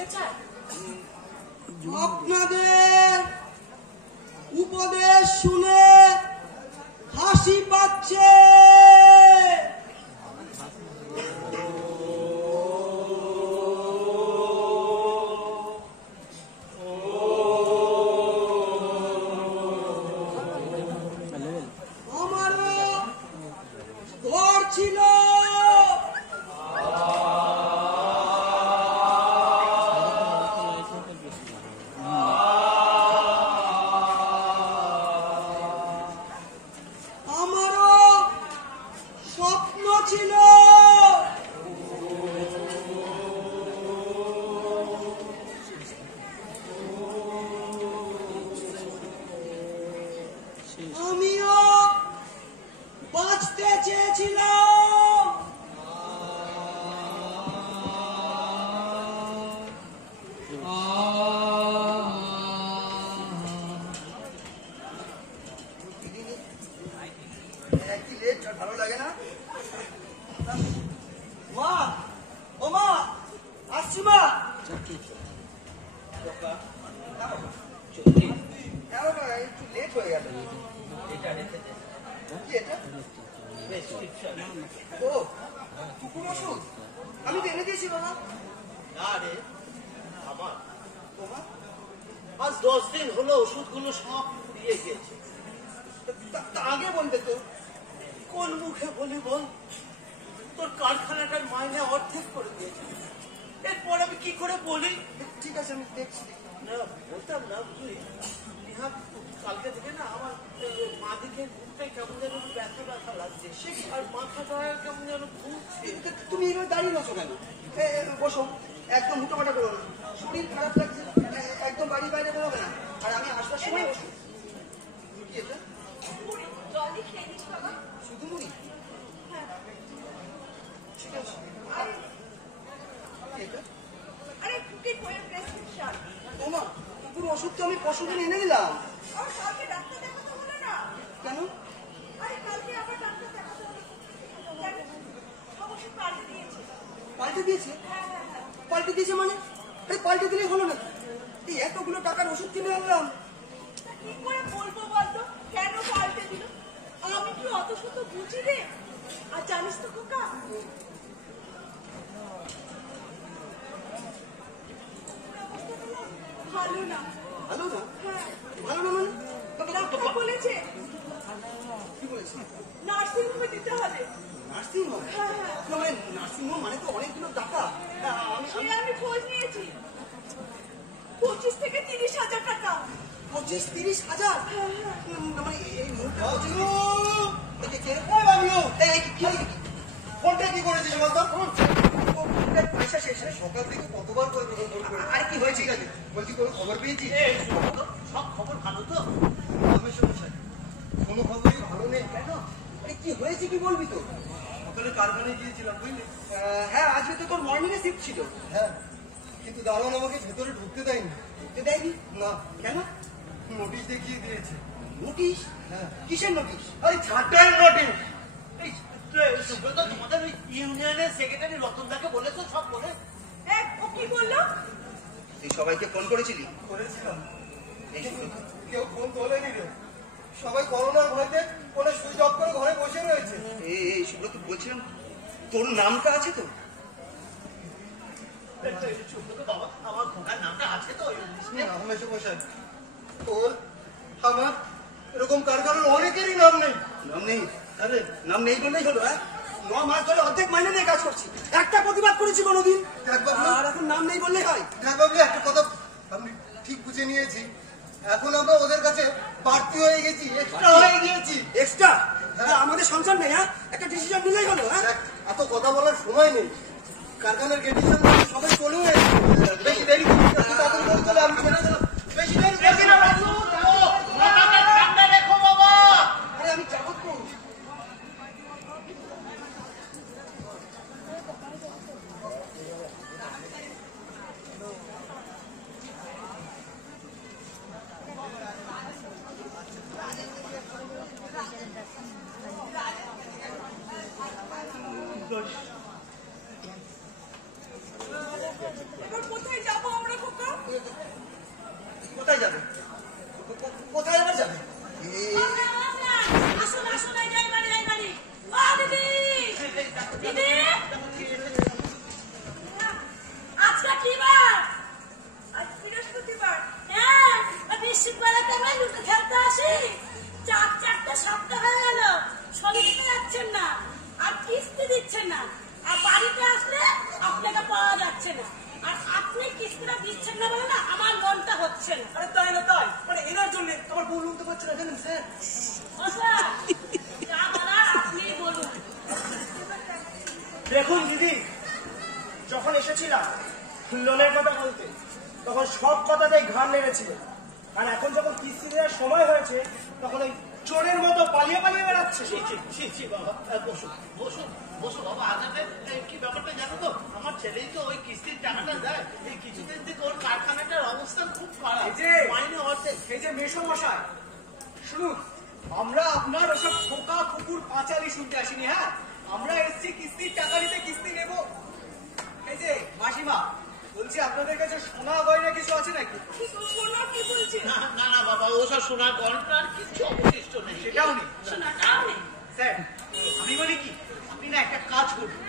করতে চায়? আপনাদের উপদেশ শুনে হাসি পাচ্ছে। আমারও ঘর ছিল, আমারও স্বপ্ন ছিল, আমিও বাঁচতে চেয়েছিলাম। কি লেট, ভালো লাগে না? মা, ও মা, আসছি মা। একটু লেট হয়ে গেল। কি এটা? ও, কুকুর ওষুধ? আমি তো এনে দিয়েছি বাবা। না রে আমার তোমার আজ 10 দিন হলো ওষুধগুলো সব ফুরিয়ে গিয়েছে। তা আগে বলবে তো। কোন মুখে বলি বল? তোর কারখানাটার মাইনে অর্ধেক করে দিয়েছে। এরপর আমি কি করে বলি? ঠিক আছে, আমি দেখছি। না বলতাম না, বুঝলি নিহাত কালকে থেকে না আমার মা দিকে মুখটাই কেমন যেন ব্যথা ব্যথা লাগছে, সে আর মাথাটা কেমন যেন ঘুরছে। তুমি এভাবে দাঁড়িয়ে রয়েছো কেন? বসো, একদম হুটোপাটা করো না। শরীর খারাপ লাগছে, একদম বাড়ির বাইরে বেরোবে না। আর আমি আসবার সময় বসো। কি এটা? মুড়ি, জল দিয়ে খেয়ে নিস বাবা। শুধু মুড়ি? ঠিক আছে। আরে, কি এটা? আরে কুকির বইয়ের প্রেসক্রিপশন। ওমা, পুরো ওষুধ তো আমি পরশুদিন এনে দিলাম। আর কালকে ডাক্তার দেখাতে হলো না? কেন? আরে কালকে আবার ডাক্তার দেখাতে হলো। দেখ, সমস্যা পাল্টে দিয়েছে। পাল্টে দিয়েছে? পাল্টে দিয়েছে মানে? পাল্টে দিলেই হলো না। এই এতগুলো টাকার ওষুধ কিনে আনলাম। তা কি করে বলবো বলতো কেন পাল্টে দিল? আমি কি অত শত বুঝি রে? আর জানিস তো খোকা, ভালো না। ভালো না? হ্যাঁ, ভালো না মানে? ডাক্তার বলেছে কি বলেছে? নার্সিং হোমে দিতে হবে। Nursing home? হ্যাঁ, হ্যাঁ। মানে নার্সিং হোম মানে তো অনেকগুলো টাকা। সে আমি খোঁজ নিয়েছি, 25 থেকে 30,000 টাকা। 25-30 হাজার? মানে এই মুহূর্তে ফোনটা কি করেছিস বলতো? পয়সা শেষ। সকাল থেকে কতবার করে ফোন করে। আর কি হয়েছে? ঠিক আছে, বলছি কোনো খবর পেয়েছিস? সব খবর ভালো তো? আমার সমস্যা কোনো খবরই ভালো নেই। কেন? কি হয়েছে কি বলবি তো? সকালে কারখানায় গিয়েছিলাম বুঝলি। হ্যাঁ, আজকে তো তোর মর্নিং এ শিফট ছিল। হ্যাঁ, কিন্তু দারোয়ান আমাকে ভেতরে ঢুকতে দেয়নি। ঢুকতে দেয়নি? না। কেন? নোটিশ দেখিয়ে দিয়েছে। নোটিশ? হ্যাঁ। কিসের নোটিশ? আরে ছাটার নোটিশ। এই সুব্রত, তোমাদের ওই ইউনিয়নের সেক্রেটারি রতনদাকে বলেছো সব বলে? ও কি বললো? তুই সবাইকে ফোন করেছিলি? করেছিলাম। এই সুব্রত, কেউ ফোন তোলেনি রে। সবাই করোনার ভয়তে ফোনে সুইচ অফ করে ঘরে বসে রয়েছে। এই সুব্রত, বলছিলাম তোর নামটা আছে তো? সুব্রত বাবা, আমার খোকার নামটা আছে তো ওই লিস্টে? রমেশ বসাই, তোর আমার এরকম কারখানার অনেকেরই নাম নেই। নাম নেই? আরে নাম নেই বললেই হলো? 9 মাস ধরে অর্ধেক মাইনে নিয়ে কাজ করছি, একটা প্রতিবাদ করেছি কোনোদিন? আর এখন নাম নেই বললেই হয়? হ্যাঁ বাবু, একটা কথা আমি ঠিক বুঝে নিয়েছি। এখন আমরা ওদের কাছে বাড়তি হয়ে গেছি, এক্সট্রা হয়ে গিয়েছি। এক্সট্রা? আমাদের সংসার নেই? হ্যাঁ, একটা ডিসিশন নিলেই হলো? হ্যাঁ, দেখ, এত কথা বলার সময় নেই। কারখানার গেটিশন সবাই চলেও এসেছে। বেশি দেরি করছি না, তাড়াতাড়ি করে চলে আমি ছেড়ে দিলাম। বেশি দেরি করছি না। মাথাটা ঠান্ডা রেখো বাবা। আরে আমি যাবো তো। এবার কোথায় কিস্তিটা দিচ্ছেন না বলে না আমার লোনটা হচ্ছে না। আরে তাই না তাই, মানে এনার জন্য আমার বউ লুনতে পারছে না জানেন স্যার। ও স্যার, যা বলার আপনি বলুন। দেখুন দিদি, যখন এসেছিলাম লোনের কথা বলতে তখন সব কথাতেই ঘাম নেমেছিল, আর এখন যখন কিস্তি দেওয়ার সময় হয়েছে তখন ওই চোরের মতো পালিয়ে পালিয়ে বেড়াচ্ছে। বাবা বসুন বসুন বসুন বাবা, আগে কি ব্যাপারটা জানো তো, আমার ছেলেই তো ওই কিস্তির টাকাটা দেয়, এই কিছুদিন থেকে ওর কারখানাটার অবস্থা খুব খারাপ, এই যে মাইনে অর্ধেক। এই যে মেসমশাই শুনুন, আমরা আপনার ওসব খোকা কুকুর পাঁচালি শুনতে আসিনি। হ্যাঁ, আমরা এসছি কিস্তির টাকা নিতে, কিস্তি নেব। এই যে মাসিমা বলছি, আপনাদের কাছে সোনা গয়না কিছু আছে নাকি? শোনা কি বলছে? না না না বাবা, ওসব সোনার গয়না আর কিছু অবশিষ্ট নেই। সেটাও নেই। শোনাটাও নেই। স্যার, আমি বলি কি, আপনি না একটা কাজ করুন,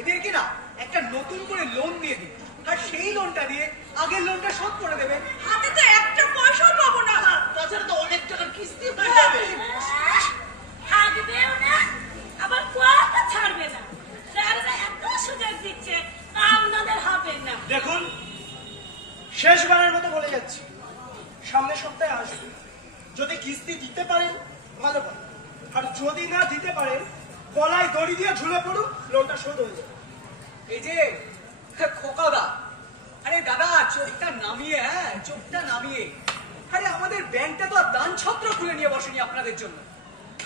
এদেরকে না একটা নতুন করে লোন দিয়ে দিন, আর সেই লোনটা দিয়ে আগের লোনটা শোধ করে দেবেন। হাতে তো একটা পয়সাও পাবো না। তাছাড়া তো অনেক টাকার কিস্তি হয়ে যাবে। থাকবেও না, আবার কোয়াটা ছাড়বে না। স্যাররা এত সুযোগ দিচ্ছে, আপনাদের হবে না। দেখুন, শেষবারের মতো বলে যাচ্ছি, সামনের সপ্তাহে আসবে। যদি কিস্তি দিতে পারেন ভালো কথা, আর যদি না দিতে পারেন গলায় দড়ি দিয়ে ঝুলে পড়ুন, লোনটা শোধ হয়ে যাবে। এই যে খোকাদা, আরে দাদা চোখটা নামিয়ে, হ্যাঁ চোখটা নামিয়ে। আরে আমাদের ব্যাংকটা তো আর দান ছত্র খুলে নিয়ে বসেনি আপনাদের জন্য।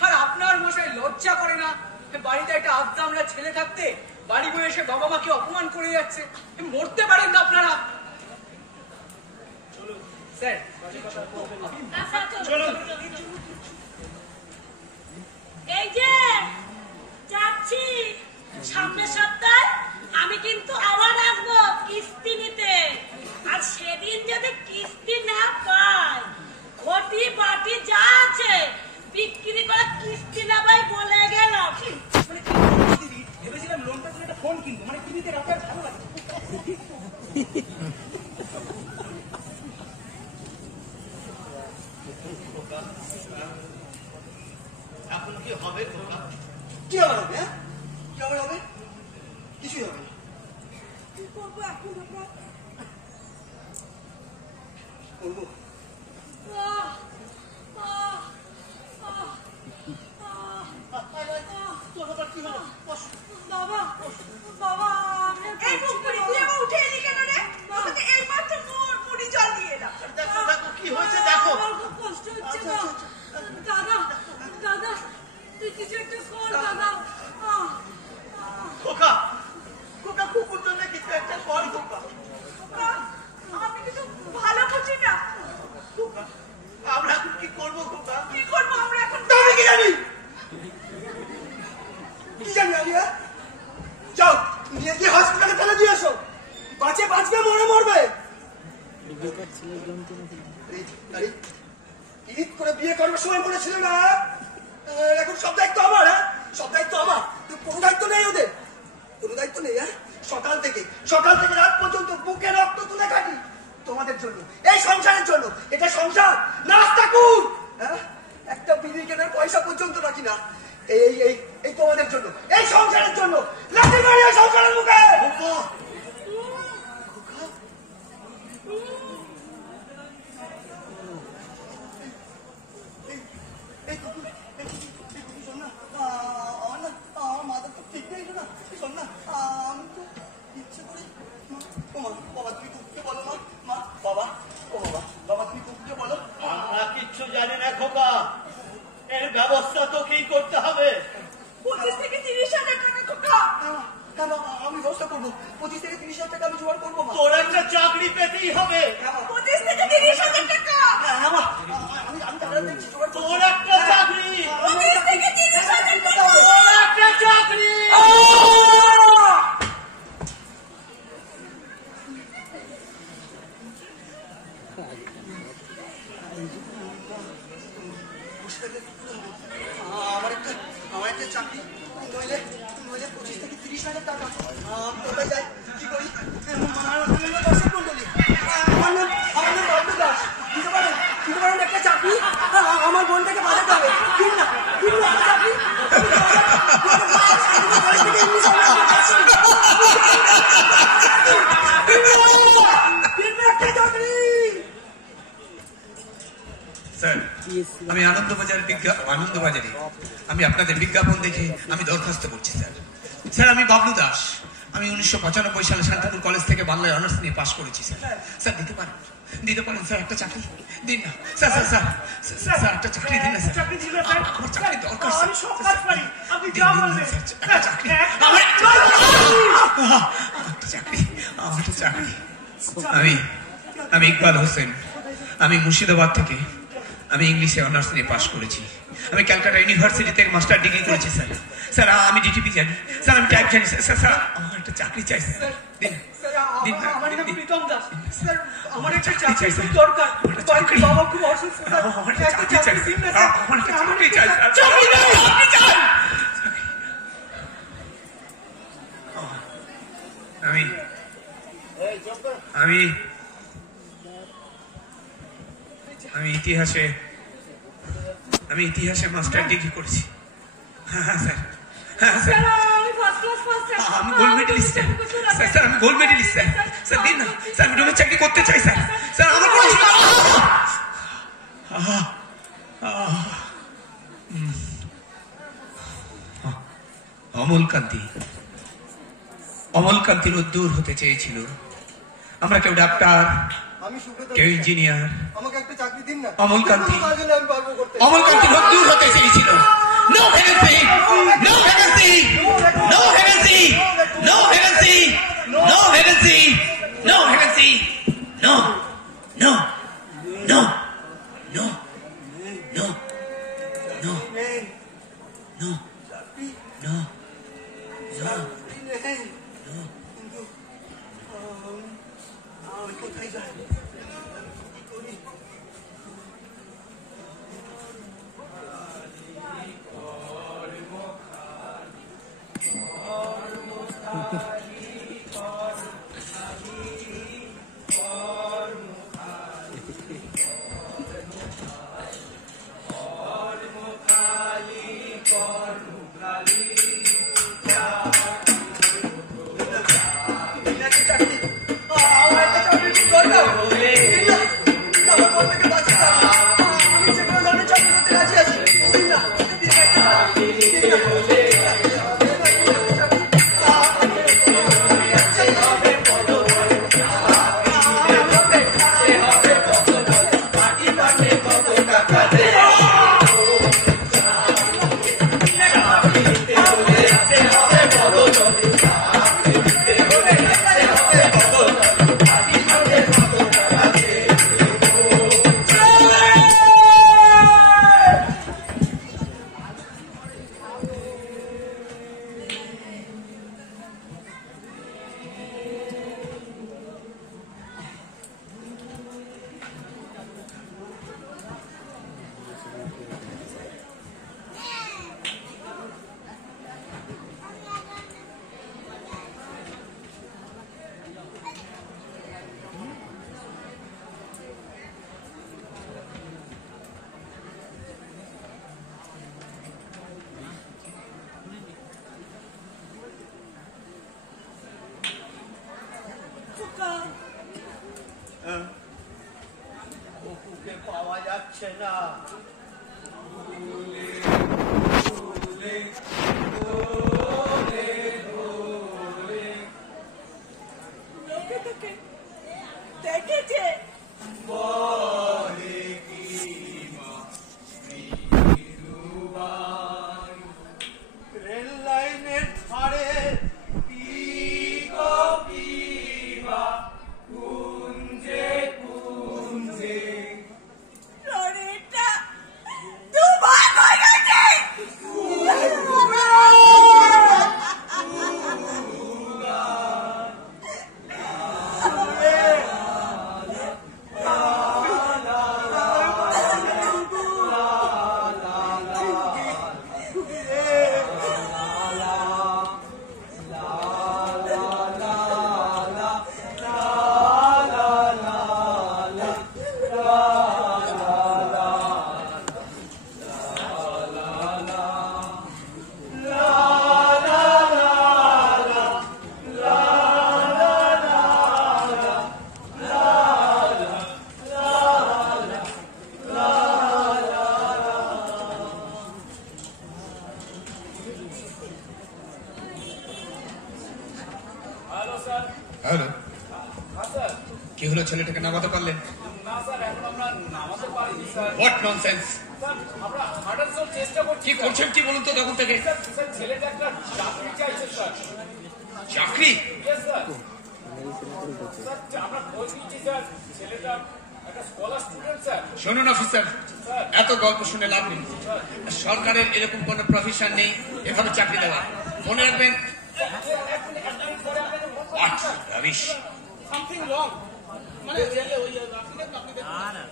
আর আপনার মশাই লজ্জা করে না, বাড়িতে একটা আবদা আমরা ছেলে থাকতে বাড়ি বয়ে এসে বাবা মাকে অপমান করে যাচ্ছে। মরতে পারেন না আপনারা। চলুন স্যার, চলুন। এই যে যাচ্ছি, সামনের সপ্তাহে আমি কিন্তু আবার আসবো কিস্তি নিতে। আর সেদিন যদি কিস্তি না পাই, ঘটি বাটি যা আছে বিক্রি করে কিস্তি না পাই বলে গেলাম। মানে দিদি ভেবেছিলাম লোনটা করে একটা ফোন কিনবো, মানে টিভিতে রাখতে আর ভালো লাগে। এখন কি হবে খোকা? কি হবে হবে? হ্যাঁ কি হবে হবে? কিছুই হবে না। কি করবো এখন আমরা? করবো আহ, আহ, আহ, আহ, তোর আবার কি হলো? বস। বাবা, বাবা, এই পুকুরি তুই আমার উঠে এলি কেন রে? তোকে এই মাত্র মুড়ি জল দিয়ে এলাম। দেখো দেখো কি হয়েছে দেখো। আমার খুব কষ্ট হচ্ছে গো। দাদা, দাদা, তুই কিছু একটা কর দাদা। খোকা খোকা, কুকুর জন্য কিছু একটা কর খোকা। আমি কিছু ভালো বুঝি না। খোকা, আমরা এখন কি করবো খোকা? কি করবো আমরা এখন? আমি কি জানি? কি জানি আমি? হ্যাঁ? যাও নিয়ে গিয়ে হসপিটালে ফেলে দিয়ে এসো। বাঁচে বাঁচবে, মরে মরবে। আরে, ইডিট করে বিয়ে করবার সময় বলেছিল না, এখন সব দায়িত্ব আমার। হ্যাঁ, সব দায়িত্ব আমার। কোনো দায়িত্ব নেই ওদের, কোনো দায়িত্ব নেই। হ্যাঁ, সকাল থেকে রাত পর্যন্ত বুকে রক্ত তুলে কাটি তোমাদের জন্য, এই সংসারের জন্য। এটা সংসার নাস্তা কুল। হ্যাঁ, একটা বিড়ি কেনার পয়সা পর্যন্ত রাখি না এই এই এই তোমাদের জন্য, এই সংসারের জন্য। লাঠি মারি এই সংসারের মুখে। এই কুকুর, শোন না, আমার মাথা তো ঠিক নেই না। শোন না, আমি তো ইচ্ছে করে বাবা তুমি কুকুরকে বলো। মা বাবা, ও বাবা, বাবা তুমি কুকুরকে বলো। আমরা কিচ্ছু জানি না খোকা, এর ব্যবস্থা তো কি করতে হবে? 25 থেকে 30,000 টাকা খোকা। হ্যাঁ বাবা, আমি ব্যবস্থা করবো। 25 থেকে 30,000 টাকা আমি জোগাড় করবো। মা তোর একটা চাকরি পেতেই হবে। 25 থেকে 30,000 টাকা। হ্যাঁ মা, আমি তাহলে দেখছি জোগাড় করবো। তোর একটা চাকরি, 25 থেকে 30,000 টাকা। তোর একটা চাকরি। আমার একটা চাকরি, নইলে 25 থেকে 30,000 টাকা। কোথায় যাই, কি করি? দর্শক মন্ডলী, আমার নাম বাবলু দাস। দিতে পারেন একটা চাকরি? আমার বোনটাকে বাজাতে হবে। দিন না একটা চাকরি। দিন না স্যার আমি আনন্দবাজারে আমি আপনাদের বিজ্ঞাপন দেখে আমি দরখাস্ত করছি স্যার। স্যার আমি বাবলু দাস, আমি 1995 সালে শান্তিপুর কলেজ থেকে বাংলায় অনার্স নিয়ে পাশ করেছি স্যার। স্যার দিতে পারেন স্যার একটা চাকরি দিন না স্যার। স্যার একটা চাকরি দিন না স্যার। চাকরি দিন না স্যার। আমার চাকরি দরকার স্যার। আমি সব কাজ পারি, আপনি যা বলবেন। একটা চাকরি আমার চাকরি। আমি ইকবাল হোসেন, আমি মুর্শিদাবাদ থেকে আমি ইংলিশে অনার্স নিয়ে পাশ করেছি। আমি ক্যালকাটা ইউনিভার্সিটি থেকে মাস্টার ডিগ্রি করেছি স্যার। স্যার আমি ডিটিপি জানি স্যার, আমি টাইপ জানি স্যার। স্যার আমার একটা চাকরি চাই স্যার। আমার নাম প্রীতম দাস স্যার, আমার একটা চাকরি দরকার। বাবা খুব অসুস্থ স্যার, একটা চাকরি দিন না স্যার। আমার একটা চাকরি চাই স্যার। আমি ইতিহাসে মাস্টার ডিগ্রি করেছি। হ্যাঁ স্যার, হ্যাঁ স্যার আমি গোল্ড মেডেলিস্ট স্যার। স্যার আমি গোল্ড মেডেলিস্ট স্যার। স্যার দিন না স্যার, আমি ডোমের চাকরি করতে চাই স্যার। স্যার আমার অমলকান্তি রোদ্দুর হতে চেয়েছিল। আমরা কেউ ডাক্তার, কেউ ইঞ্জিনিয়ার। আমাকে একটা চাকরি দিন না। অমলকান্তি রোদ্দুর হতে চেয়েছিল। No vacancy! No vacancy! No vacancy! No vacancy! No vacancy! No vacancy! No! No! No! No! No! No! No! No! No! কোথায় যায়? অপুকে পাওয়া যাচ্ছে না। দেখেছে রেল লাইনের ধারে লরিটা দুবার হয়ে গেছে। ছেলেটাকে নামাতে পারলেন? না স্যার, এখন আমরা নামাতে পারিনি স্যার। What nonsense! স্যার, আমরা হাঁটার চেষ্টা করছি। কি করছেন কি বলুন তো তখন থেকে? স্যার, ছেলেটা একটা চাকরি চাইছে স্যার। চাকরি? Yes, sir. স্যার, আমরা খোঁজ নিচ্ছি স্যার, ছেলেটা একটা স্কলার স্টুডেন্ট স্যার। শুনুন অফিসার, এত গল্প শুনে লাভ নেই। সরকারের এরকম কোন প্রফেশন নেই এভাবে চাকরি দেওয়া। মনে রাখবেন। Something wrong. মানে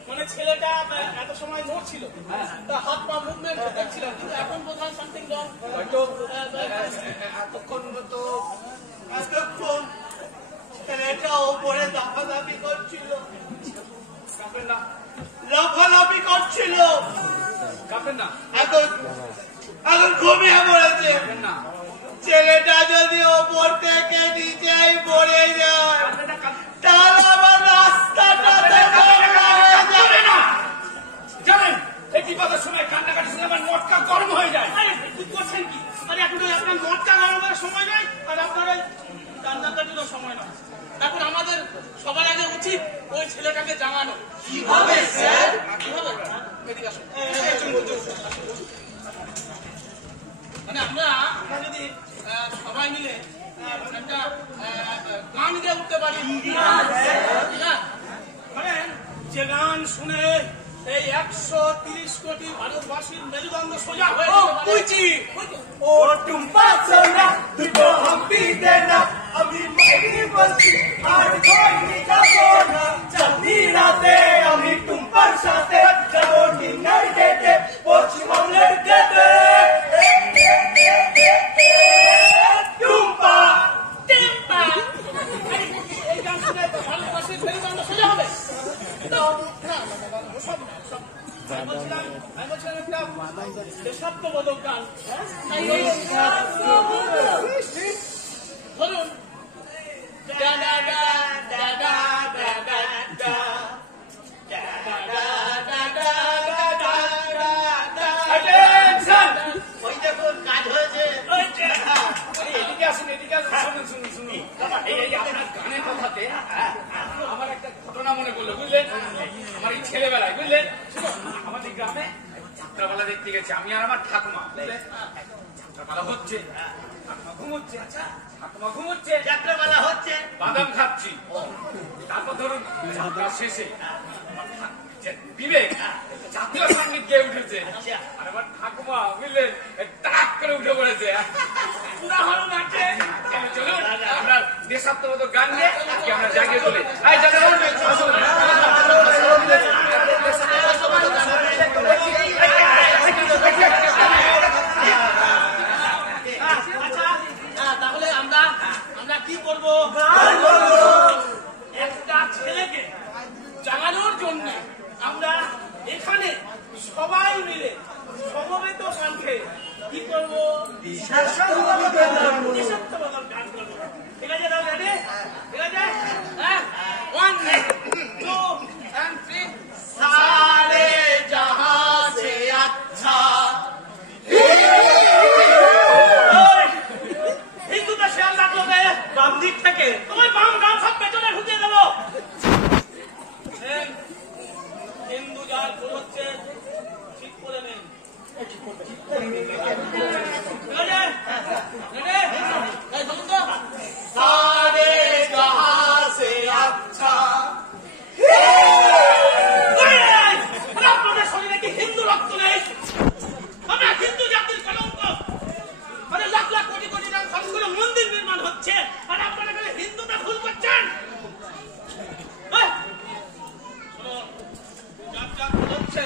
মানে ছেলেটা এত সময় নড়ছিল, তার হাত পা মুভমেন্ট দেখছিলাম, কিন্তু এখন বোধহয় সামথিং রং। হয়তো এতক্ষণ ছেলেটা ওপরে লাফালাফি করছিল, কাঁপেন না, লাফালাফি করছিল, কাঁপেন না, এখন ঘুমিয়ে পড়েছে। কাঁপেন না। ছেলেটা যদি ওপর থেকে নিচেই পড়ে যায় তাহলে আমার রাস্তাটা যাবে না। জানেন, এই বিপদের সময় কান্নাকাটি শুনে আমার মটকা গরম হয়ে যায়। আরে কি করছেন কি? আরে এখন আপনার মটকা গরমের সময় নয়, আর আপনার ওই কান্নাকাটিরও সময় নয়। এখন আমাদের সবার আগে উচিত ওই ছেলেটাকে জানানো। কিভাবে স্যার? কিভাবে? এদিকে আসুন। মানে আমরা যদি সবাই মিলে একটা গান গিয়ে উঠতে পারি, মানে যে গান শুনে এই 130 কোটি ভারতবাসীর মেরুদণ্ড সোজা হয়ে যেতে পারে। ও টুম্পা সোনা দুটো হাম্পি দেনা আমি মাইনি বলছি আর কই যাবো না চাঁদনি রাতে আমি টুম্পার সাথে যাবো ডিনার ডেটে পশ্চিমবঙ্গের ডেটে টুম্পা টেম্পা। এই গান শুনে ভারতবাসীর মেরুদণ্ড সোজা হবে। তো আমি বলছিলাম একটা দেশাত্মবোধক গান। ধরুন ডা ডা ডা ডা ডা ডা ডা ডা ওই দেখুন কাজ হয়েছে। এদিকে আসুন, এদিকে আসুন, শুনুন শুনুন শুনুন। এই আপনার গানের কথাতে আমার একটা ঘটনা মনে পড়লো, বুঝলেন? আমার এই ছেলেবেলায়, বুঝলেন, আমাদের গ্রামে যাত্রাপালা দেখতে গেছে আমি আর আমার ঠাকুমা, বুঝলেন? যাত্রাপালা হচ্ছে, ঠাকুমা ঘুমোচ্ছে। আচ্ছা, ঠাকুমা ঘুমোচ্ছে, যাত্রাপালা হচ্ছে, বাদাম খাচ্ছি। তারপর ধরুন যাত্রা শেষে বিবেক জাতীয় সঙ্গীত গেয়ে উঠেছে, আর আমার ঠাকুমা, বুঝলেন, টাক করে উঠে পড়েছে। চলুন আমরা দেশাত্মবোধক গান নিয়ে আজকে আমরা জাগিয়ে তুলি। তাহলে আমরা কি করবো? একটা ছেলেকে জাগানোর জন্য আমরা এখানে সবাই মিলে সমবেত কণ্ঠে কি করবো? দেশাত্মবোধক গান করবো। ঠিক আছে? তাহলে রেডি? ঠিক আছে? হ্যাঁ, 1 2 and 3 सारे जहां से अच्छा। হিন্দুটা খেয়াল রাখলো রে, বাম দিক থেকে তোমার বাম গান সব পেছনে ঢুকিয়ে দেবো। হিন্দু যার ভুল হচ্ছে ঠিক করে নেন। ঠিক আছে? রেডি? এই ধরুন তো। सारे जहां से अच्छा। আপনাদের শরীরে কি হিন্দু রক্ত নেই? আমরা হিন্দু জাতির কলঙ্ক। মানে লাখ লাখ কোটি কোটি টাকা খরচ করে মন্দির নির্মাণ হচ্ছে, আর আপনারা এখানে হিন্দুটা ভুল করছেন। শুনুন, যার যার ভুল হচ্ছে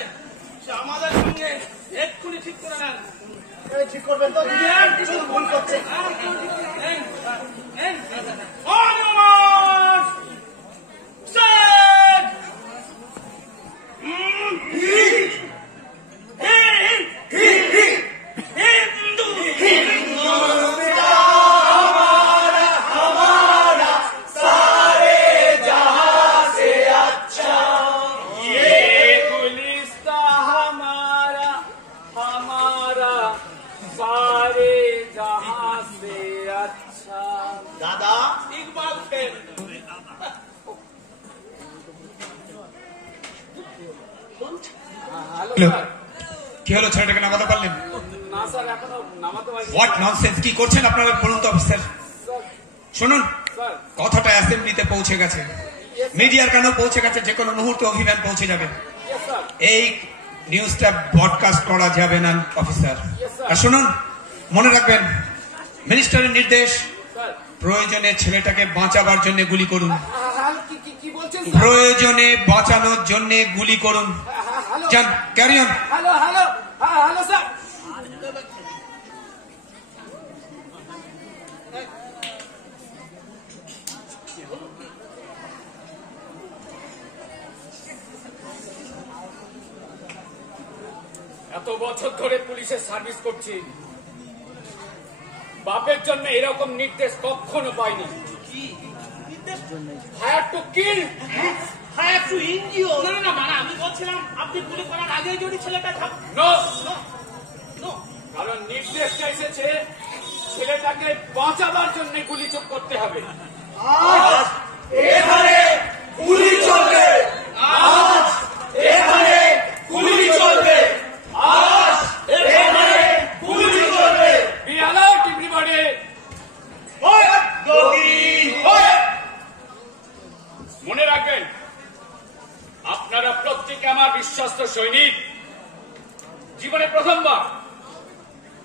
সে আমাদের সঙ্গে এক্ষুনি ঠিক করে নেন। ঠিক করবেন তো? কিছু ভুল করছে। हमारा सारे जहां से अच्छा। Hello hello. স্যার। কি হলো, ছেলেটাকে নামাতে পারলেন? না স্যার, এখনো নামাতে পারিনি। হোয়াট ননসেন্স, কি করছেন আপনারা বলুন তো অফিসার। স্যার, শুনুন, স্যার, কথাটা অ্যাসেম্বলিতে পৌঁছে গেছে, মিডিয়ার কানেও পৌঁছে গেছে, যে কোনো মুহূর্তে অভিযান পৌঁছে যাবে। ইয়েস স্যার, এই নিউজটা ব্রডকাস্ট করা যাবে না অফিসার। sir. আর শুনুন, মনে রাখবেন মিনিস্টারের নির্দেশ, স্যার। প্রয়োজনে ছেলেটাকে বাঁচাবার জন্য গুলি করুন, হ্যালো, কি বলছেন স্যার? প্রয়োজনে বাঁচানোর জন্য গুলি করুন। হ্যালো, যান, carry on. Hello, hello, hello sir. এত বছর ধরে পুলিশের সার্ভিস করছি, বাপের জন্য এরকম নির্দেশ কখনো পাইনি। Hire to kill. হ্যাঁ একটু ইন্ডিও না না না, মানে আমি বলছিলাম আপনি গুলি করার আগে যদি ছেলেটা নো, নো কারণ নির্দেশটা এসেছে ছেলেটাকে বাঁচাবার জন্য গুলি চোখ করতে হবে। আজ এখানে গুলি চলবে, আজ এখানে গুলি চলবে, আজ এখানে গুলি চলবে। Be alert, everybody! মনে রাখবেন, আপনারা প্রত্যেকে আমার বিশ্বস্ত সৈনিক। জীবনে প্রথমবার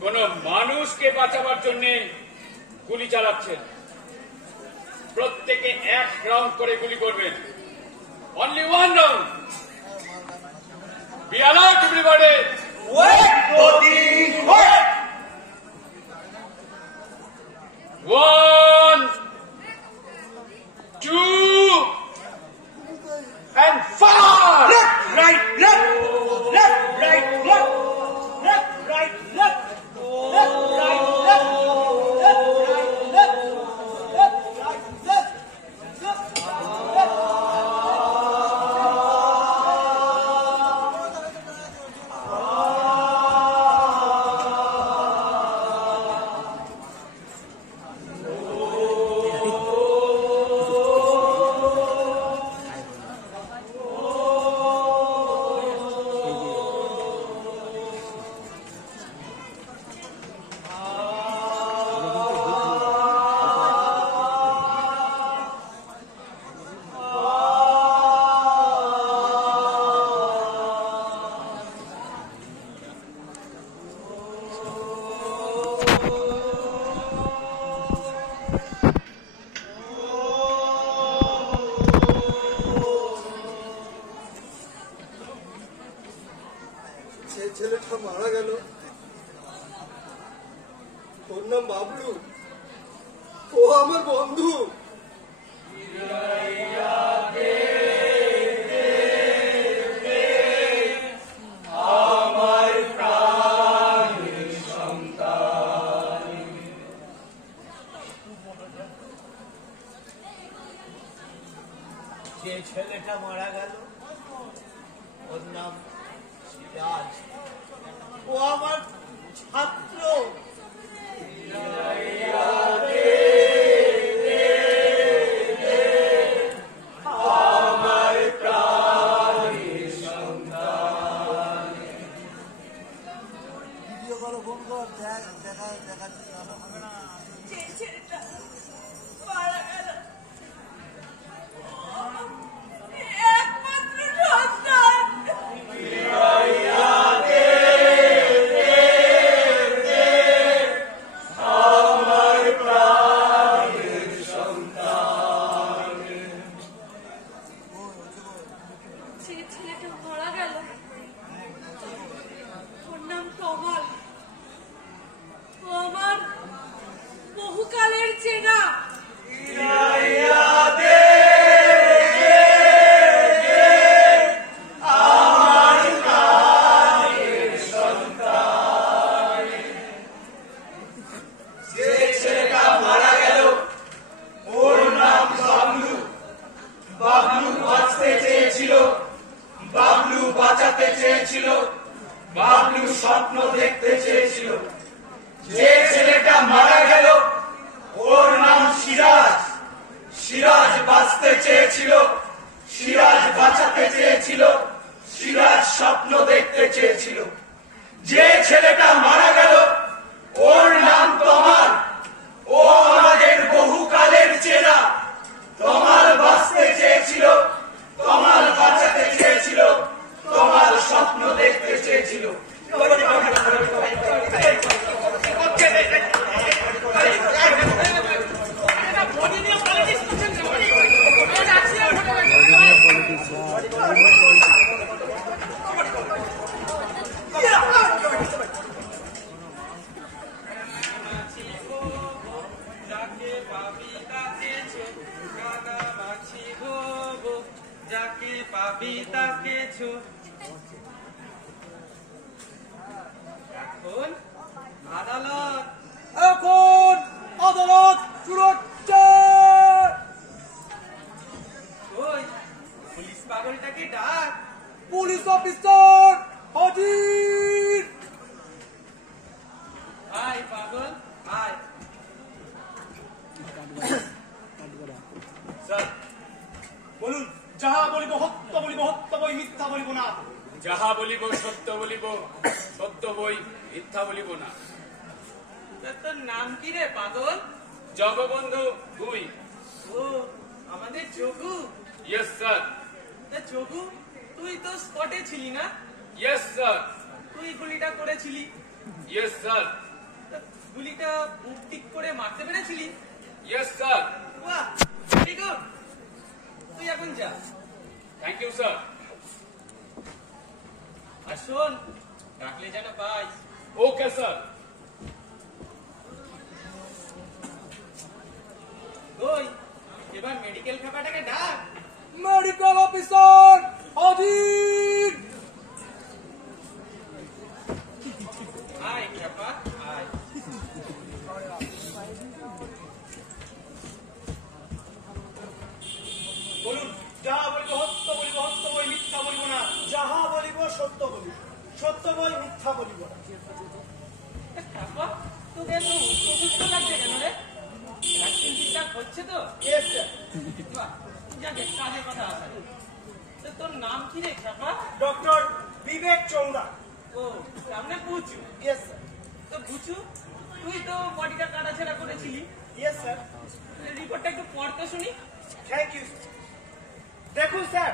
কোন মানুষকে বাঁচাবার জন্য গুলি চালাচ্ছেন। প্রত্যেকে এক রাউন্ড করে গুলি করবেন। Only one round. Be alert, everybody! One, two, and fire! right left left right left left right left left right left left right left left right left left যে ছেলেটা মারা গেল, ওর নাম বাবলু, ও আমার বন্ধু। যে ছেলেটা মারা গেল ওর নাম সিরাজ, ও আমার ছাত্র। যে ছেলেটা মারা গেল, একমাত্র সন্তান। যে ছেলেটা মারা গেল ওর নাম তমাল, ও আমার বহুকালের চেনা। যে ছেলেটা মারা গেল, ওর নাম বাবলু। বাবলু বাঁচতে চেয়েছিল, বাবলু বাঁচাতে চেয়েছিল, বাবলু স্বপ্ন দেখতে চেয়েছিল। যে ছেলেটা মারা গেল, ওর নাম সিরাজ। সিরাজ বাঁচতে চেয়েছিল, সিরাজ বাঁচাতে চেয়েছিল, সিরাজ স্বপ্ন দেখতে চেয়েছিল, যে ছেলেটা মারা গেল ওর নাম তমাল। ও আমাদের বহুকালের চেনা। তমাল বাঁচতে চেয়েছিল, তমাল বাঁচাতে চেয়েছিল, তমাল স্বপ্ন দেখতে চেয়েছিল। যাকে পাবি তাকে ছো। এখন আদালত, এখন আদালত শুরু হচ্ছে। ওই পুলিশ পাগলটাকে ডাক। পুলিশ অফিসার হাজির। আয় পাগল আয়। স্যার বলুন, যাহা বলিব সত্য বলিব, সত্য বই মিথ্যা বলিব না। যাহা বলিব সত্য বলিব, সত্য বই মিথ্যা বলিব না। তোর নাম কি রে পাগল? জগবন্ধু ভুই। ও আমাদের যোগু। Yes sir. তা যোগু, তুই তো স্পটে ছিলি না? Yes sir. তুই গুলিটা করেছিলি? Yes sir. তা গুলিটা বুক ঠিক করে মারতে পেরেছিলি? Yes sir. বাহ, ভেরি গুড। তুই এখন যা। Thank you sir. আর শোন, ডাকলে যেন পাই। Okay sir. ওই এবার মেডিকেল খাপাটাকে ডাক। মেডিকেল অফিসার হাজির। আয় খাপা আয়। বলুন, যাহা বলিব সত্য বলিব, সত্য বই মিথ্যা বলিব না। যাহা বলিব সত্য বলিব, সত্য বই মিথ্যা বলিব না। খাপা, তোকে এত উপযুক্ত লাগছে কেন রে? ভ্যাকসিন ঠিকঠাক হচ্ছে তো? Yes sir. বাহ, যাকে কাজের কথা আসা। তা তোর নাম কি রে খাপা? ডক্টর বিবেক চৌড়া। ও সামনে বুঝু। Yes sir. তো বুঝু, তুই তো বডিটা কাটাছেড়া করেছিলি। Yes sir. রিপোর্টটা একটু পড়তে শুনি। Thank you. দেখুন স্যার,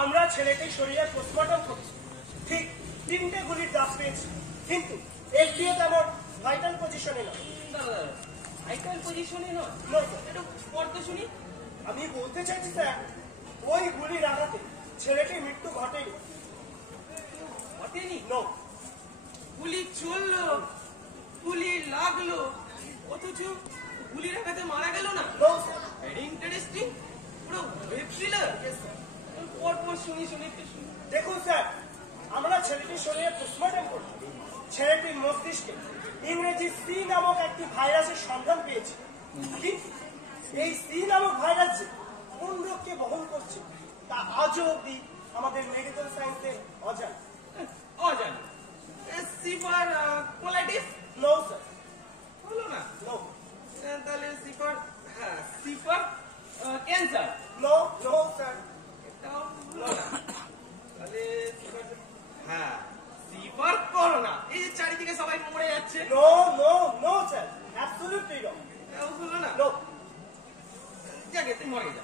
আমরা ছেলেটির শরীরে পোস্টমর্টম করছি, ঠিক 3টে গুলির দাগ পেয়েছি, কিন্তু একটিও তেমন ভাইটাল পজিশনে নয়। ভাইটাল পজিশনে নয়? No, sir. একটু পড়তে শুনি। আমি বলতে চাইছি স্যার, ওই গুলির আঘাতে ছেলেটির মৃত্যু ঘটেনি। ঘটেনি? নো। গুলি চললো, গুলি লাগলো, অথচ গুলির আঘাতে মারা গেল না। No sir. Very interesting. পুরো ওয়েব থ্রিলার। পরপর শুনি শুনি একটু শুনি। দেখুন স্যার, আমরা ছেলেটির শরীরে পোস্টমর্টম করছি, ছেলেটির মস্তিষ্কে ইংরেজি সি নামক একটি ভাইরাসের সন্ধান পেয়েছি, কিন্তু এই সি নামক ভাইরাস যে কোন রোগকে বহন করছে তা আজও অব্দি আমাদের মেডিকেল সায়েন্সে অজানা। অজানা। সিফার কোলাইটিস নো স্যার। হলো না? নো। তাহলে সিফার, হ্যাঁ সিফার ক্যান্সার। No no sir. এটাও হলো না। তাহলে সিফার, হ্যাঁ সিফার করোনা। এই যে চারিদিকে সবাই মরে যাচ্ছে। No no no sir, absolutely wrong. এটাও হলো না। নো। যাকে তুই মরে যা।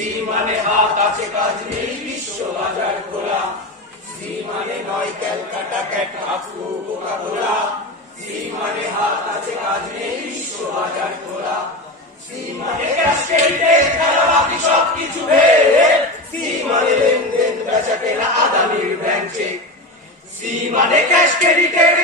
সি মানে হাত আছে কাজ নেই বিশ্ব বাজার খোলা সি মানে নয় ক্যালকাটা ক্যাট আপু কোকা কোলা সি মানে হাত আছে কাজ নেই বিশ্ব বাজার খোলা সি মানে ক্যাশ ক্রেডিটের খেলা বাকি সব কিছু ভেদ সি মানে লেনদেন বেচা কেনা আদানির ব্যাংক চেক সি মানে ক্যাশ ক্রেডিটের